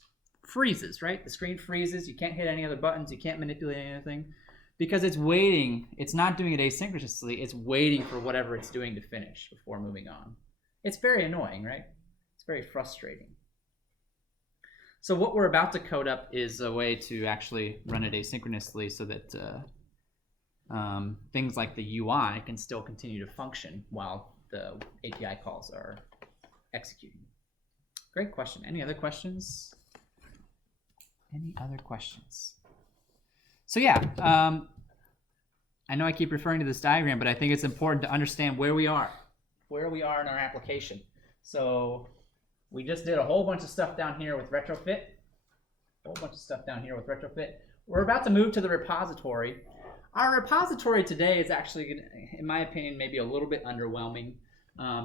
freezes, right? The screen freezes. You can't hit any other buttons. You can't manipulate anything because it's waiting. It's not doing it asynchronously. It's waiting for whatever it's doing to finish before moving on. It's very annoying, right? It's very frustrating. So what we're about to code up is a way to actually run it asynchronously so that things like the UI can still continue to function while the API calls are executing. Great question. Any other questions? Any other questions? So yeah, I know I keep referring to this diagram, but I think it's important to understand where we are in our application. So we just did a whole bunch of stuff down here with retrofit. We're about to move to the repository. Our repository today is actually, in my opinion, maybe a little bit underwhelming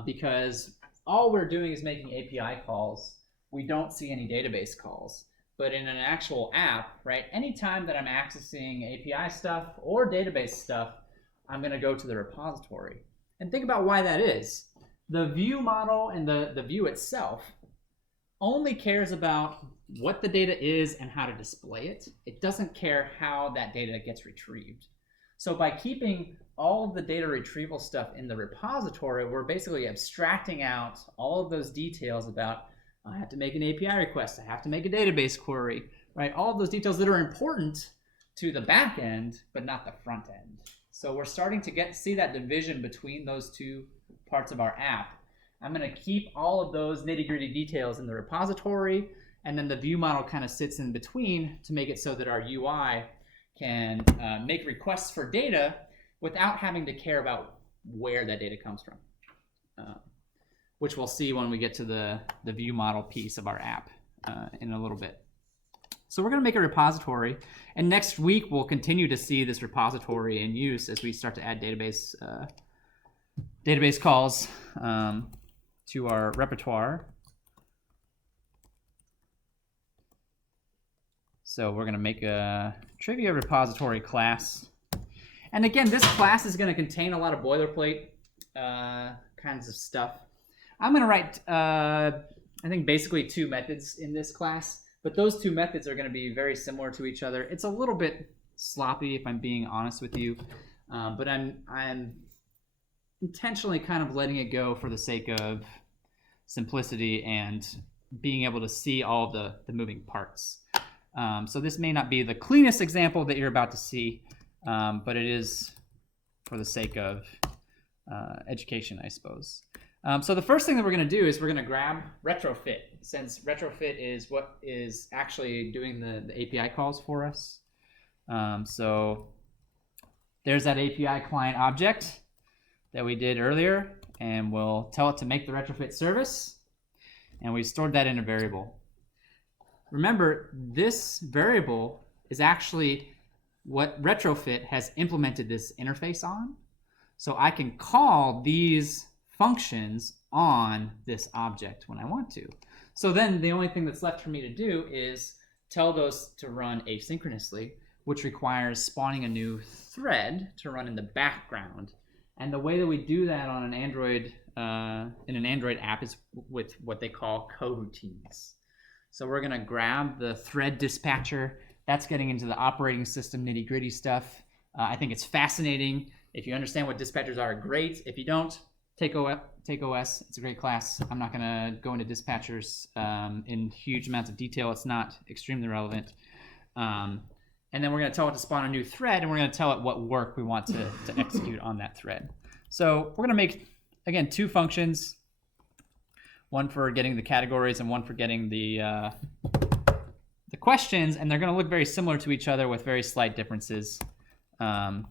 because all we're doing is making API calls. We don't see any database calls. But in an actual app, right, anytime that I'm accessing API stuff or database stuff, I'm going to go to the repository. And think about why that is. The view model and the view itself only cares about what the data is and how to display it. It doesn't care how that data gets retrieved. So by keeping all of the data retrieval stuff in the repository, we're basically abstracting out all of those details about I have to make an API request, I have to make a database query, right? All of those details that are important to the back end, but not the front end. So we're starting to see that division between those two parts of our app. I'm going to keep all of those nitty-gritty details in the repository, and then the view model kind of sits in between to make it so that our UI can make requests for data without having to care about where that data comes from, which we'll see when we get to the view model piece of our app in a little bit. So we're going to make a repository, and next week we'll continue to see this repository in use as we start to add database database calls to our repertoire. So we're going to make a trivia repository class. And again, this class is going to contain a lot of boilerplate kinds of stuff. I'm going to write, I think, basically 2 methods in this class. But those 2 methods are going to be very similar to each other. It's a little bit sloppy, if I'm being honest with you. But I'm intentionally kind of letting it go for the sake of simplicity and being able to see all the moving parts. So this may not be the cleanest example that you're about to see, but it is for the sake of education, I suppose. So the first thing that we're going to do is we're going to grab retrofit, since retrofit is what is actually doing the API calls for us. So there's that API client object that we did earlier, and we'll tell it to make the retrofit service, and we stored that in a variable. Remember, this variable is actually what retrofit has implemented this interface on. So I can call these functions on this object when I want to. So then the only thing that's left for me to do is tell those to run asynchronously, which requires spawning a new thread to run in the background. And the way that we do that on an Android, in an Android app is with what they call coroutines. So we're gonna grab the thread dispatcher. That's getting into the operating system nitty-gritty stuff. I think it's fascinating. If you understand what dispatchers are, great. If you don't, take OS. It's a great class. I'm not gonna go into dispatchers in huge amounts of detail. It's not extremely relevant. And then we're gonna tell it to spawn a new thread, and we're gonna tell it what work we want to execute on that thread. So we're gonna make, again, 2 functions. One for getting the categories and one for getting the questions, and they're going to look very similar to each other with very slight differences. And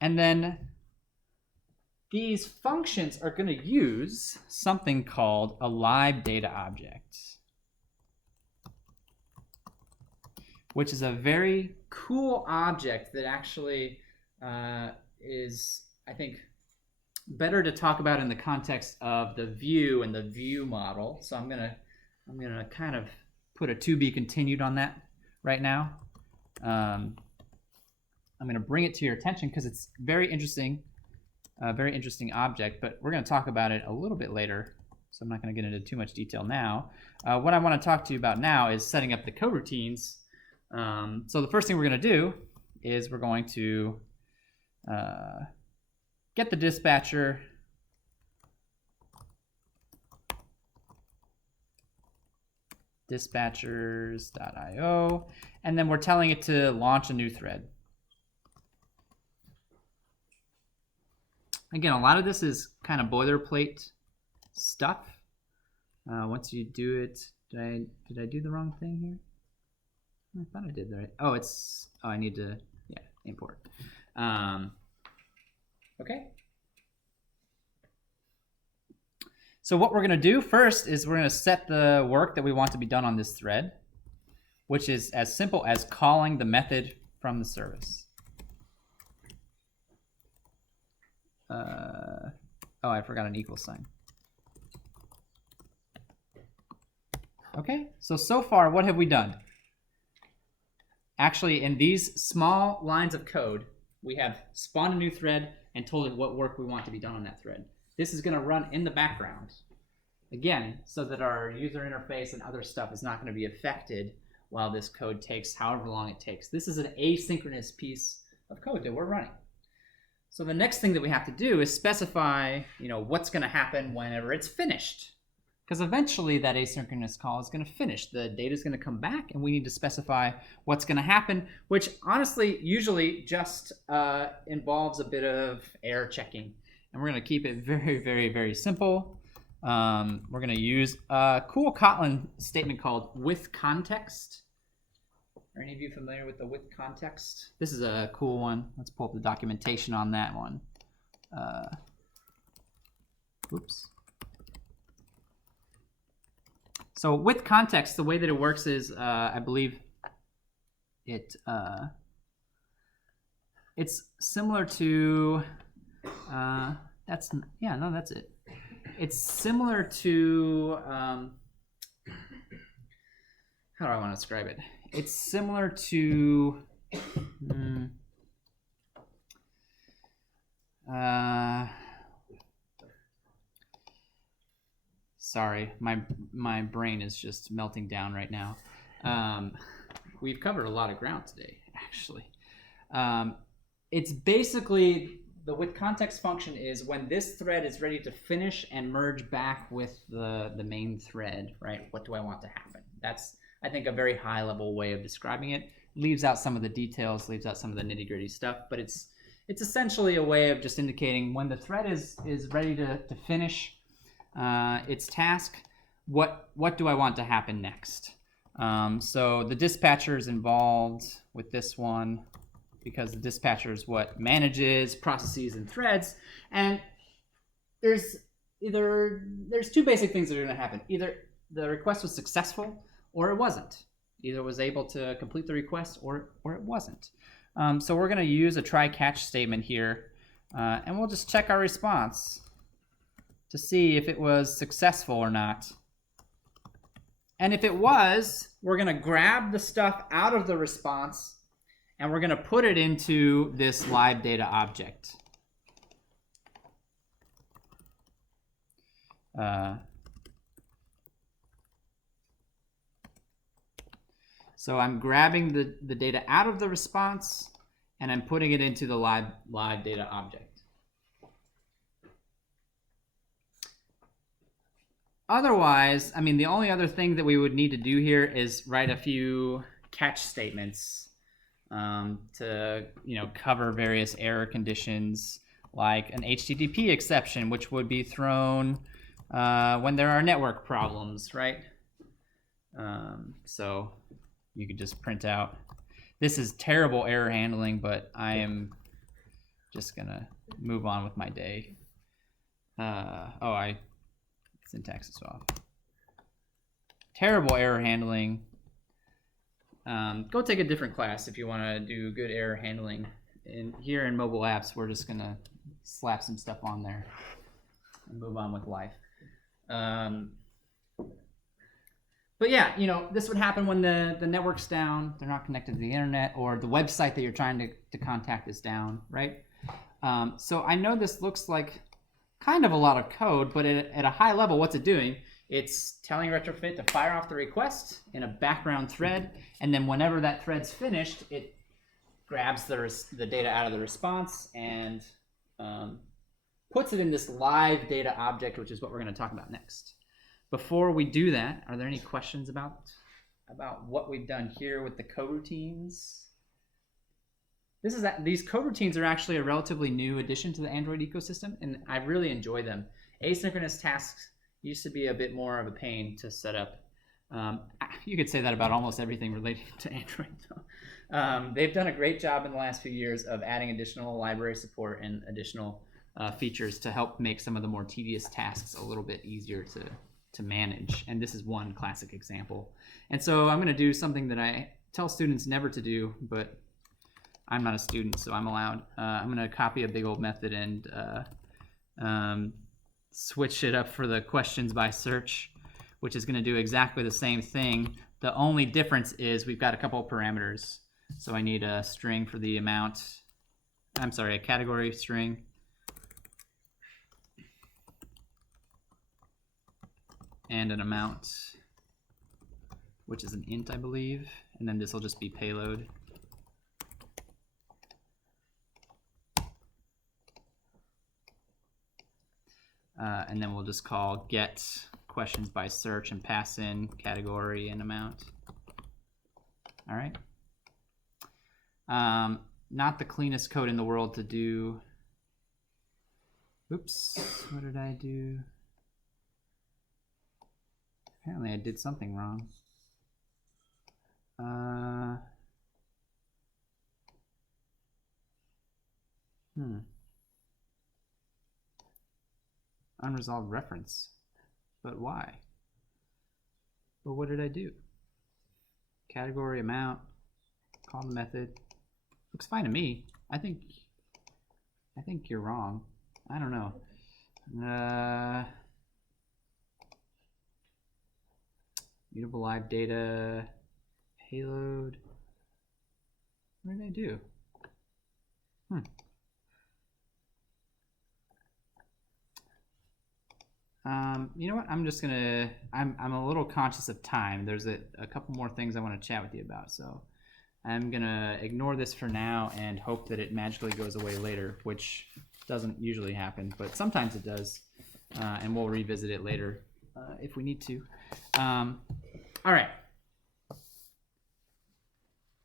then these functions are going to use something called a live data object, which is a very cool object that actually is, I think, better to talk about in the context of the view and the view model. So I'm gonna kind of put a to be continued on that right now. I'm gonna bring it to your attention because it's very interesting object, but we're gonna talk about it a little bit later. So I'm not gonna get into too much detail now. What I wanna talk to you about now is setting up the coroutines. So the first thing we're gonna do is we're going to get the dispatcher, dispatchers.io, and then we're telling it to launch a new thread. Again, a lot of this is kind of boilerplate stuff. Once you do it, did I do the wrong thing here? I thought I did right. Oh, I need to, yeah, import. Okay. So what we're going to do first is we're going to set the work that we want to be done on this thread, which is as simple as calling the method from the service. Oh, I forgot an equal sign. Okay, so far, what have we done? Actually, in these small lines of code, we have spawned a new thread and told it what work we want to be done on that thread. This is going to run in the background, again, so that our user interface and other stuff is not going to be affected while this code takes however long it takes. This is an asynchronous piece of code that we're running. So the next thing that we have to do is specify, what's going to happen whenever it's finished. Because eventually that asynchronous call is going to finish. The data is going to come back, and we need to specify what's going to happen, which honestly usually just involves a bit of error checking. And we're going to keep it very, very, very simple. We're going to use a cool Kotlin statement called WithContext. Are any of you familiar with the WithContext? This is a cool one. Let's pull up the documentation on that one. Oops. So with context, the way that it works is, I believe it it's similar to, that's it. It's similar to, how do I want to describe it? It's similar to, sorry, my brain is just melting down right now. We've covered a lot of ground today, actually. It's basically, the WithContext function is when this thread is ready to finish and merge back with the main thread, right? What do I want to happen? That's, I think, a very high level way of describing it. Leaves out some of the details, leaves out some of the nitty gritty stuff, but it's essentially a way of just indicating when the thread is ready to finish its task, what do I want to happen next? So the dispatcher is involved with this one because the dispatcher is what manages processes and threads, and there's two basic things that are going to happen. Either the request was successful or it wasn't. Either it was able to complete the request or it wasn't. So we're going to use a try-catch statement here, and we'll just check our response to see if it was successful or not. And if it was, we're going to grab the stuff out of the response and we're going to put it into this live data object. So I'm grabbing the data out of the response and I'm putting it into the live data object. Otherwise, I mean, the only other thing that we would need to do here is write a few catch statements to, cover various error conditions, like an HTTP exception, which would be thrown when there are network problems, right? So you could just print out. This is terrible error handling, but I am just gonna move on with my day. Syntax is off. Terrible error handling. Go take a different class if you want to do good error handling. And here in mobile apps, we're just gonna slap some stuff on there and move on with life. But yeah, this would happen when the network's down, they're not connected to the internet, or the website that you're trying to contact is down, right? So I know this looks like kind of a lot of code, but at a high level, what's it doing? It's telling Retrofit to fire off the request in a background thread, and then whenever that thread's finished, it grabs the data out of the response and puts it in this live data object, which is what we're going to talk about next. Before we do that, are there any questions about what we've done here with the coroutines? These coroutines are actually a relatively new addition to the Android ecosystem, and I really enjoy them. Asynchronous tasks used to be a bit more of a pain to set up. You could say that about almost everything related to Android. They've done a great job in the last few years of adding additional library support and additional features to help make some of the more tedious tasks a little bit easier to manage. And this is one classic example. And so I'm going to do something that I tell students never to do, but I'm not a student, so I'm allowed. I'm going to copy a big old method and switch it up for the questions by search, which is going to do exactly the same thing. The only difference is we've got a couple of parameters. So I need a string for the amount. I'm sorry, a category string. And an amount, which is an int, I believe. And then this will just be payload. And then we'll just call get questions by search and pass in category and amount. All right. Not the cleanest code in the world to do. Oops, what did I do? Apparently I did something wrong. Unresolved reference. But why? But what did I do? Category amount, call the method. Looks fine to me. I think you're wrong. I don't know. Mutable live data, payload. What did I do? You know what? I'm just gonna. I'm a little conscious of time. There's a couple more things I want to chat with you about, so I'm gonna ignore this for now and hope that it magically goes away later, which doesn't usually happen, but sometimes it does, and we'll revisit it later if we need to. All right.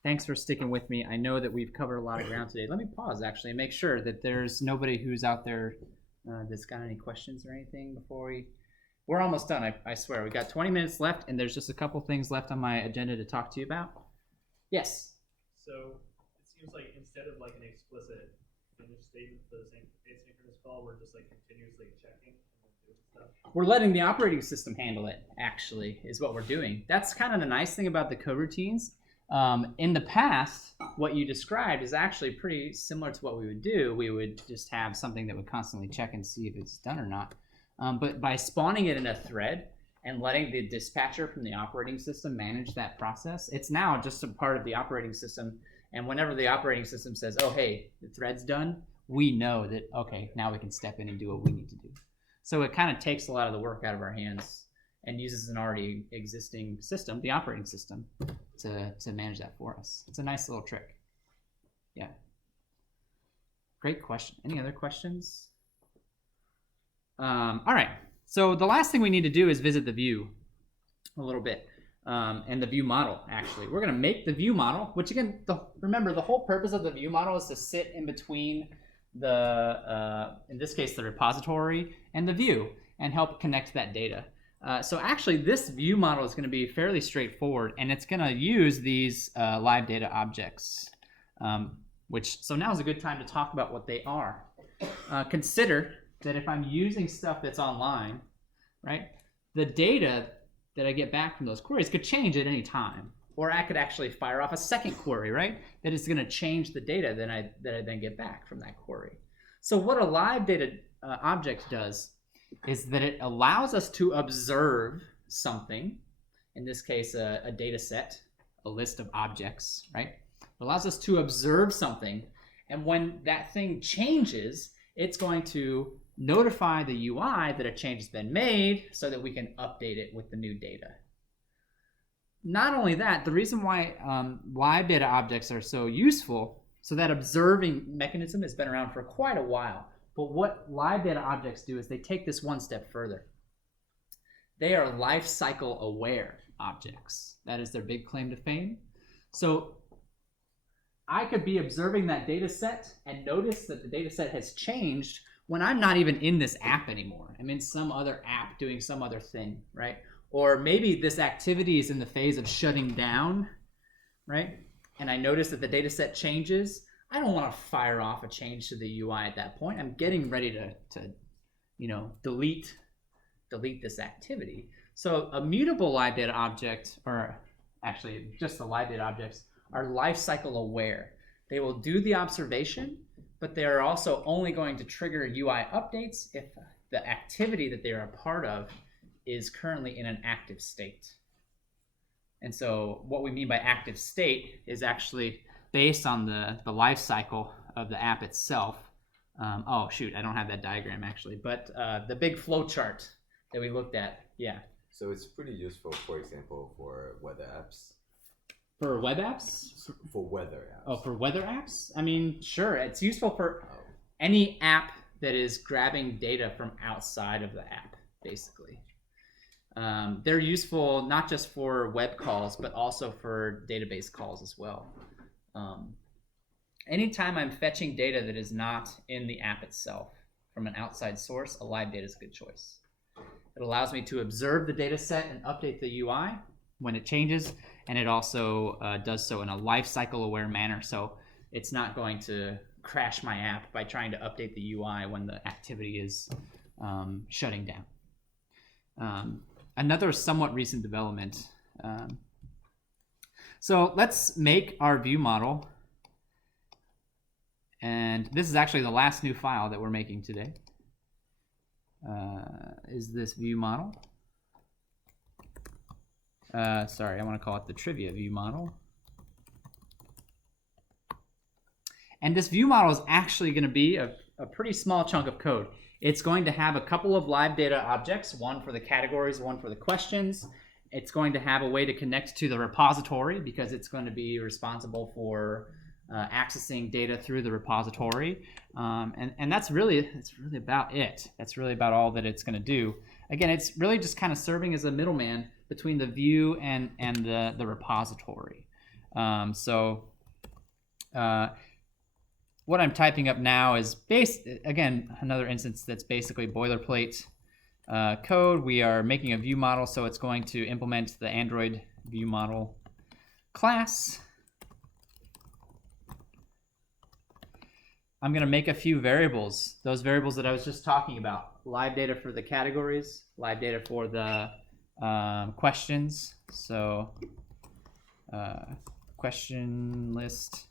Thanks for sticking with me. I know that we've covered a lot of ground today. Let me pause actually and make sure that there's nobody who's out there that's got any questions or anything before we're almost done. I swear. We got 20 minutes left, and there's just a couple things left on my agenda to talk to you about. Yes. So it seems like instead of like an explicit finish statement for the same asynchronous call, we're just like continuously checking and then doing stuff. We're letting the operating system handle it, actually, is what we're doing. That's kind of the nice thing about the coroutines. In the past, what you described is actually pretty similar to what we would do. We would just have something that would constantly check and see if it's done or not. But by spawning it in a thread and letting the dispatcher from the operating system manage that process, it's now just a part of the operating system. And whenever the operating system says, oh, hey, the thread's done, we know that, okay, now we can step in and do what we need to do. So it kind of takes a lot of the work out of our hands and uses an already existing system, the operating system, to manage that for us. It's a nice little trick. Yeah. Great question. Any other questions? All right. So the last thing we need to do is visit the view a little bit, and the view model, actually. We're going to make the view model, which again, remember, the whole purpose of the view model is to sit in between the, in this case, the repository and the view and help connect that data. So actually, this view model is going to be fairly straightforward, and it's going to use these live data objects, so now is a good time to talk about what they are. Consider that if I'm using stuff that's online, right, the data that I get back from those queries could change at any time. Or I could actually fire off a second query, right, that is going to change the data that I then get back from that query. So what a live data object does is that it allows us to observe something, in this case a data set, a list of objects, right? It allows us to observe something, and when that thing changes, it's going to notify the UI that a change has been made so that we can update it with the new data. Not only that, the reason why live data objects are so useful, so that observing mechanism has been around for quite a while. But what live data objects do is they take this one step further. They are life cycle aware objects. That is their big claim to fame. So I could be observing that data set and notice that the data set has changed when I'm not even in this app anymore. I'm in some other app doing some other thing, right? Or maybe this activity is in the phase of shutting down, right? And I notice that the data set changes. I don't want to fire off a change to the UI at that point. I'm getting ready to delete this activity. So a mutable live data object, or actually just the live data objects, are lifecycle aware. They will do the observation, but they are also only going to trigger UI updates if the activity that they are a part of is currently in an active state. And so what we mean by active state is actually based on the life cycle of the app itself. Oh shoot, I don't have that diagram actually, but the big flow chart that we looked at, yeah. So it's pretty useful, for example, for weather apps. For web apps? For weather apps. Oh, for weather apps? I mean, sure, it's useful for any app that is grabbing data from outside of the app, basically. They're useful not just for web calls, but also for database calls as well. Anytime I'm fetching data that is not in the app itself from an outside source, a live data is a good choice. It allows me to observe the data set and update the UI when it changes, and it also does so in a lifecycle aware manner, so it's not going to crash my app by trying to update the UI when the activity is shutting down. Another somewhat recent development. So let's make our view model And this is actually the last new file that we're making today. Is this view model. Sorry, I want to call it the trivia view model. And this view model is actually going to be a pretty small chunk of code. It's going to have a couple of live data objects, one for the categories, one for the questions. It's going to have a way to connect to the repository because it's going to be responsible for accessing data through the repository. And that's really about it. That's really about all that it's going to do. Again, it's really just kind of serving as a middleman between the view and the repository. What I'm typing up now is again, another instance that's basically boilerplate code. We are making a view model, so it's going to implement the Android view model class. I'm going to make a few variables, those variables that I was just talking about. Live data for the categories, live data for the questions. So question list.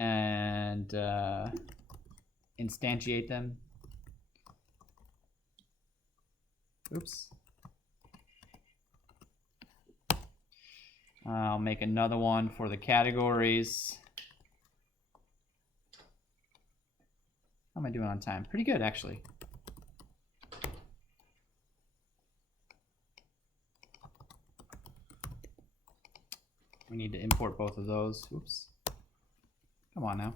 And instantiate them. Oops. I'll make another one for the categories. How am I doing on time? Pretty good, actually. We need to import both of those. Oops. Come on now.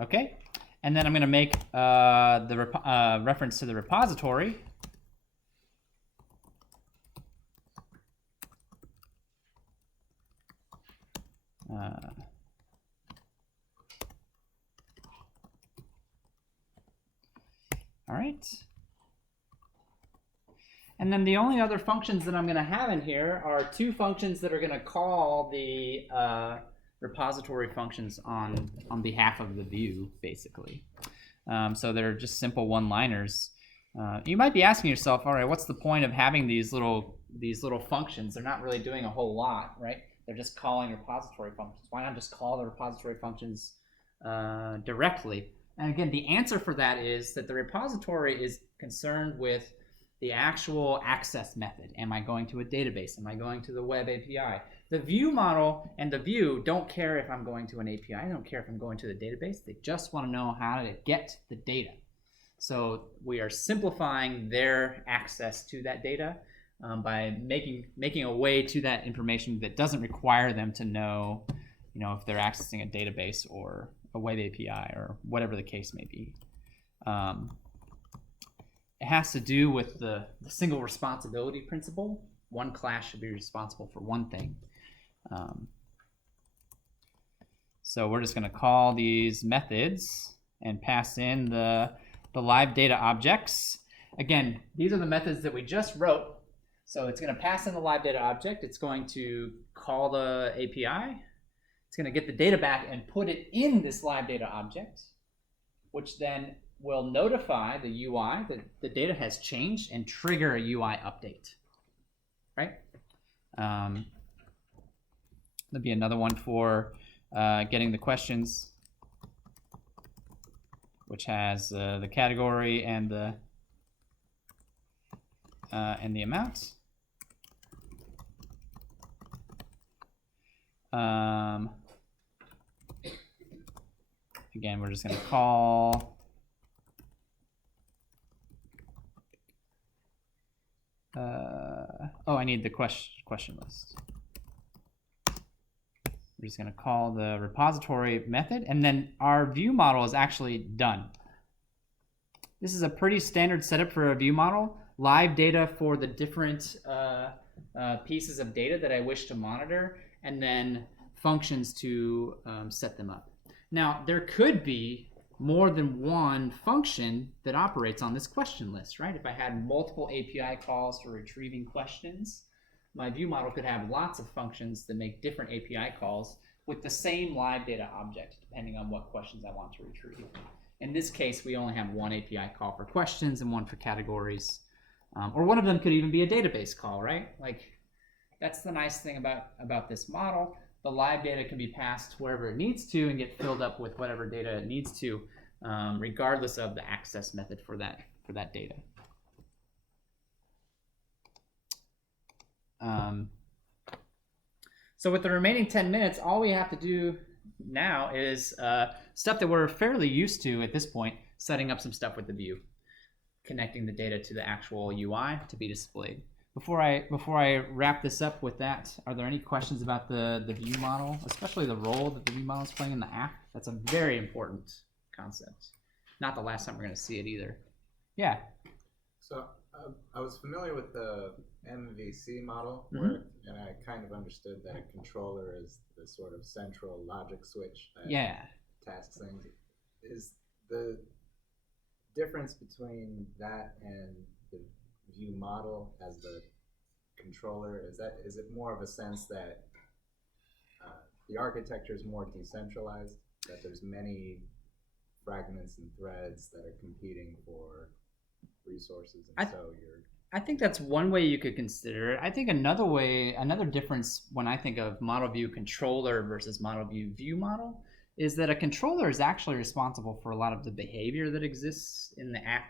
Okay, and then I'm going to make the reference to the repository. All right. And then the only other functions that I'm going to have in here are two functions that are going to call the repository functions on behalf of the view, basically. So they're just simple one-liners. You might be asking yourself, all right, what's the point of having these little functions? They're not really doing a whole lot, right? They're just calling repository functions. Why not just call the repository functions directly? And again, the answer for that is that the repository is concerned with the actual access method. Am I going to a database? Am I going to the web API? The view model and the view don't care if I'm going to an API. They don't care if I'm going to the database. They just want to know how to get the data. So we are simplifying their access to that data by making a way to that information that doesn't require them to know, if they're accessing a database or a web API or whatever the case may be. It has to do with the single responsibility principle. One class should be responsible for one thing. So we're just going to call these methods and pass in the live data objects. Again, these are the methods that we just wrote. So it's going to pass in the live data object. It's going to call the API. It's going to get the data back and put it in this live data object, which then will notify the UI that the data has changed and trigger a UI update, right? There'll be another one for getting the questions, which has the category and the amount. Again, we're just going to call I need the question list. We're just going to call the repository method, and then our view model is actually done. This is a pretty standard setup for a view model. Live data for the different pieces of data that I wish to monitor, and then functions to set them up. Now, there could be more than one function that operates on this question list, right? If I had multiple API calls for retrieving questions, my view model could have lots of functions that make different API calls with the same live data object, depending on what questions I want to retrieve. In this case, we only have one API call for questions and one for categories. Or one of them could even be a database call, right? Like, that's the nice thing about this model. The live data can be passed wherever it needs to and get filled up with whatever data it needs to, regardless of the access method for that data. So with the remaining 10 minutes, all we have to do now is stuff that we're fairly used to at this point, setting up some stuff with the view, connecting the data to the actual UI to be displayed. Before I wrap this up with that, are there any questions about the view model, especially the role that the view model is playing in the app? That's a very important concept. Not the last time we're going to see it either. Yeah. So I was familiar with the MVC model, and I kind of understood that a controller is the sort of central logic switch that tasks things. Is the difference between that and the view model as the controller, is it more of a sense that the architecture is more decentralized, that there's many fragments and threads that are competing for resources, and I think that's one way you could consider it. I think another difference when I think of model view controller versus model view model is that a controller is actually responsible for a lot of the behavior that exists in the app,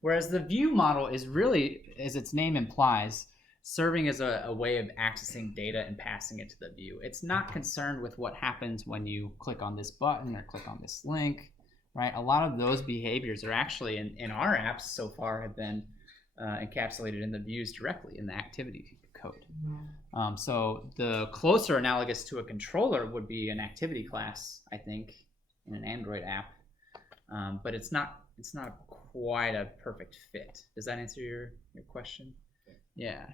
whereas the view model is really, as its name implies, serving as a way of accessing data and passing it to the view. It's not concerned with what happens when you click on this button or click on this link, right? A lot of those behaviors are actually in our apps so far have been encapsulated in the views directly in the activity code. So the closer analogous to a controller would be an activity class, I think, in an Android app, but it's not quite a perfect fit. Does that answer your question? Yeah.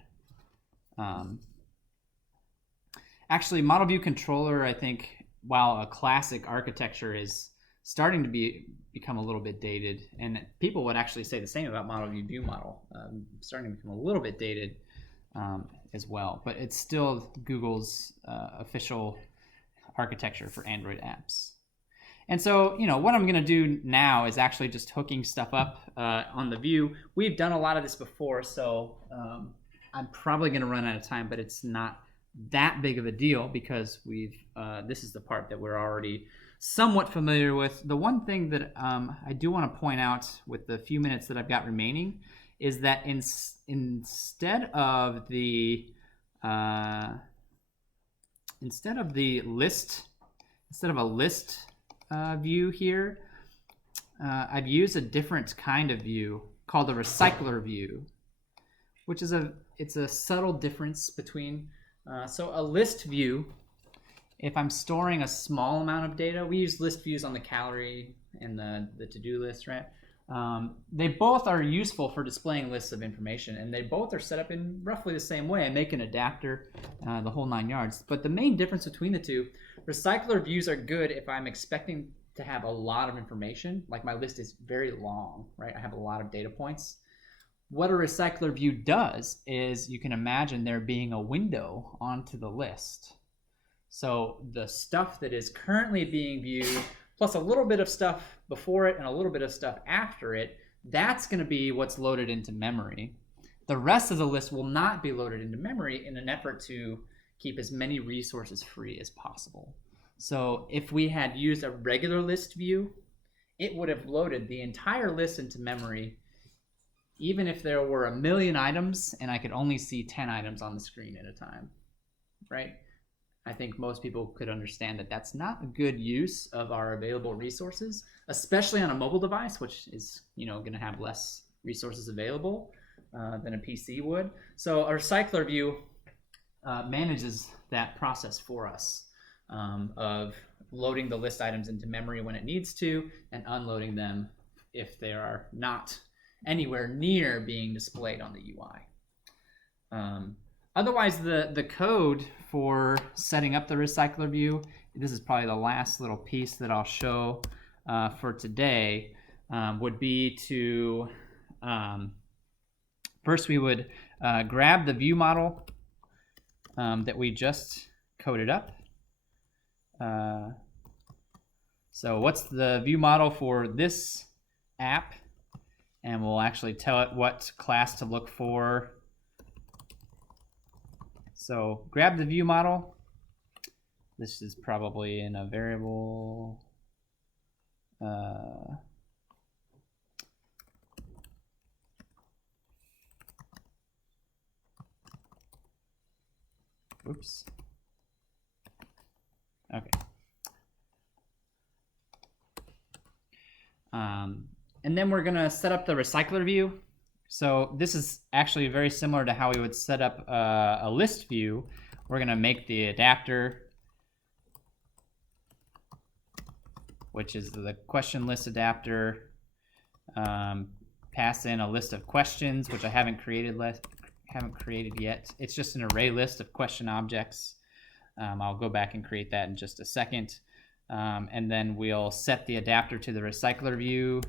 Actually, model view controller, I think, while a classic architecture is starting to become a little bit dated, and people would actually say the same about model view model, starting to become a little bit dated as well, but it's still Google's official architecture for Android apps. And so, what I'm going to do now is actually just hooking stuff up on the view. We've done a lot of this before, so I'm probably going to run out of time, but it's not that big of a deal because this is the part that we're already somewhat familiar with. The one thing that I do want to point out with the few minutes that I've got remaining is that instead of the list view here, I've used a different kind of view called a recycler view, which is it's a subtle difference between so a list view. If I'm storing a small amount of data, we use list views on the calorie and the to-do list, right? They both are useful for displaying lists of information, and they both are set up in roughly the same way. I make an adapter, the whole 9 yards. But the main difference between the two, recycler views are good if I'm expecting to have a lot of information, like my list is very long, right? I have a lot of data points. What a recycler view does is you can imagine there being a window onto the list. So the stuff that is currently being viewed, plus a little bit of stuff before it and a little bit of stuff after it, that's going to be what's loaded into memory. The rest of the list will not be loaded into memory in an effort to keep as many resources free as possible. So if we had used a regular list view, it would have loaded the entire list into memory, even if there were 1 million items and I could only see 10 items on the screen at a time, right? I think most people could understand that that's not a good use of our available resources, especially on a mobile device, which is going to have less resources available than a PC would. So a recycler view manages that process for us of loading the list items into memory when it needs to and unloading them if they are not anywhere near being displayed on the UI. Otherwise, the code for setting up the recycler view, this is probably the last little piece that I'll show for today, would be to, first we would grab the view model that we just coded up. So what's the view model for this app? and we'll actually tell it what class to look for. So grab the view model. This is probably in a variable. Oops. Okay. And then we're gonna set up the recycler view. So this is actually very similar to how we would set up a list view. We're gonna make the adapter, which is the question list adapter, pass in a list of questions, which I haven't created yet. It's just an array list of question objects. I'll go back and create that in just a second. And then we'll set the adapter to the recycler view.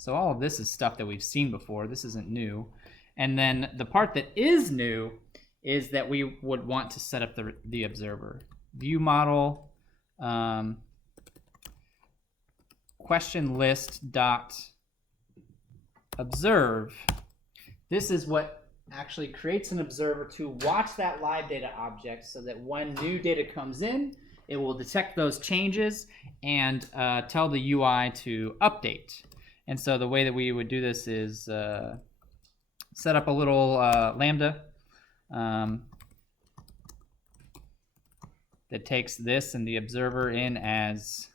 So all of this is stuff that we've seen before. This isn't new. And then the part that is new is that we would want to set up the observer. View model, question list dot observe. This is what actually creates an observer to watch that live data object so that when new data comes in, it will detect those changes and tell the UI to update. And so the way that we would do this is set up a little lambda that takes this and the observer in as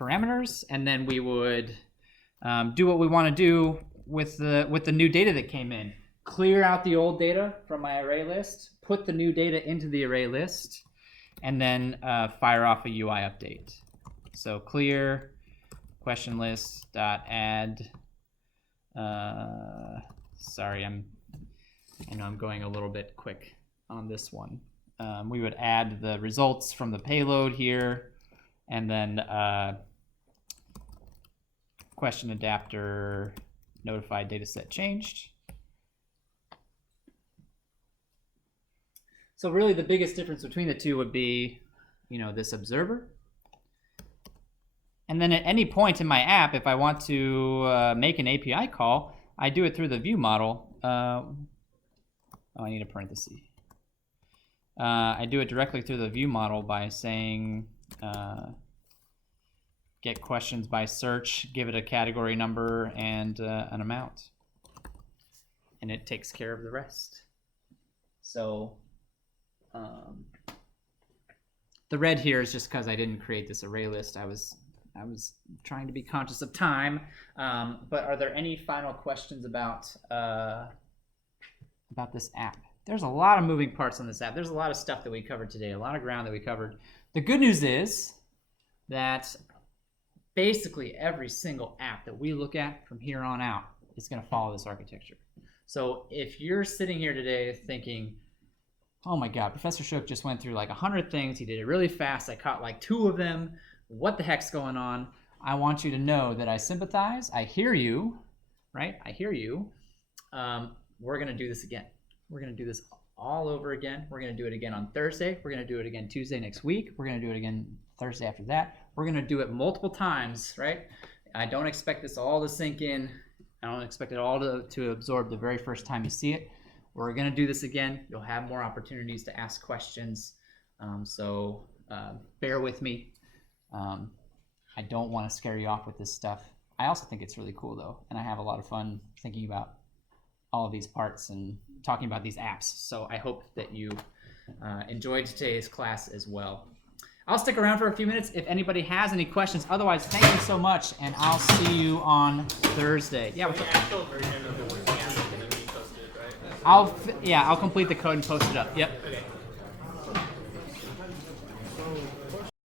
parameters, and then we would do what we want to do with the new data that came in. Clear out the old data from my array list, put the new data into the array list, and then fire off a UI update. So clear question list dot add. Sorry, I know I'm going a little bit quick on this one. We would add the results from the payload here, and then question adapter notified dataset changed. So really the biggest difference between the two would be, this observer. And then at any point in my app, if I want to make an API call, I do it through the view model. I need a parenthesis. I do it directly through the view model by saying get questions by search, give it a category number and an amount. And it takes care of the rest. So the red here is just because I didn't create this array list. I was trying to be conscious of time. But are there any final questions about this app? There's a lot of moving parts on this app. There's a lot of stuff that we covered today, a lot of ground that we covered. The good news is that basically every single app that we look at from here on out is going to follow this architecture. So if you're sitting here today thinking, oh my God, Professor Shook just went through like 100 things. He did it really fast. I caught like 2 of them. What the heck's going on? I want you to know that I sympathize. I hear you, right? I hear you. We're going to do this again. We're going to do this all over again. We're going to do it again on Thursday. We're going to do it again Tuesday next week. We're going to do it again Thursday after that. We're going to do it multiple times, right? I don't expect this all to sink in. I don't expect it all to absorb the very first time you see it. We're going to do this again. You'll have more opportunities to ask questions. So bear with me. I don't want to scare you off with this stuff. I also think it's really cool though. And I have a lot of fun thinking about all of these parts and talking about these apps. So I hope that you enjoyed today's class as well. I'll stick around for a few minutes if anybody has any questions. Otherwise, thank you so much, and I'll see you on Thursday. Yeah, The actual version of the WithContext is going to be posted, right? I'll complete the code and post it up. Yep.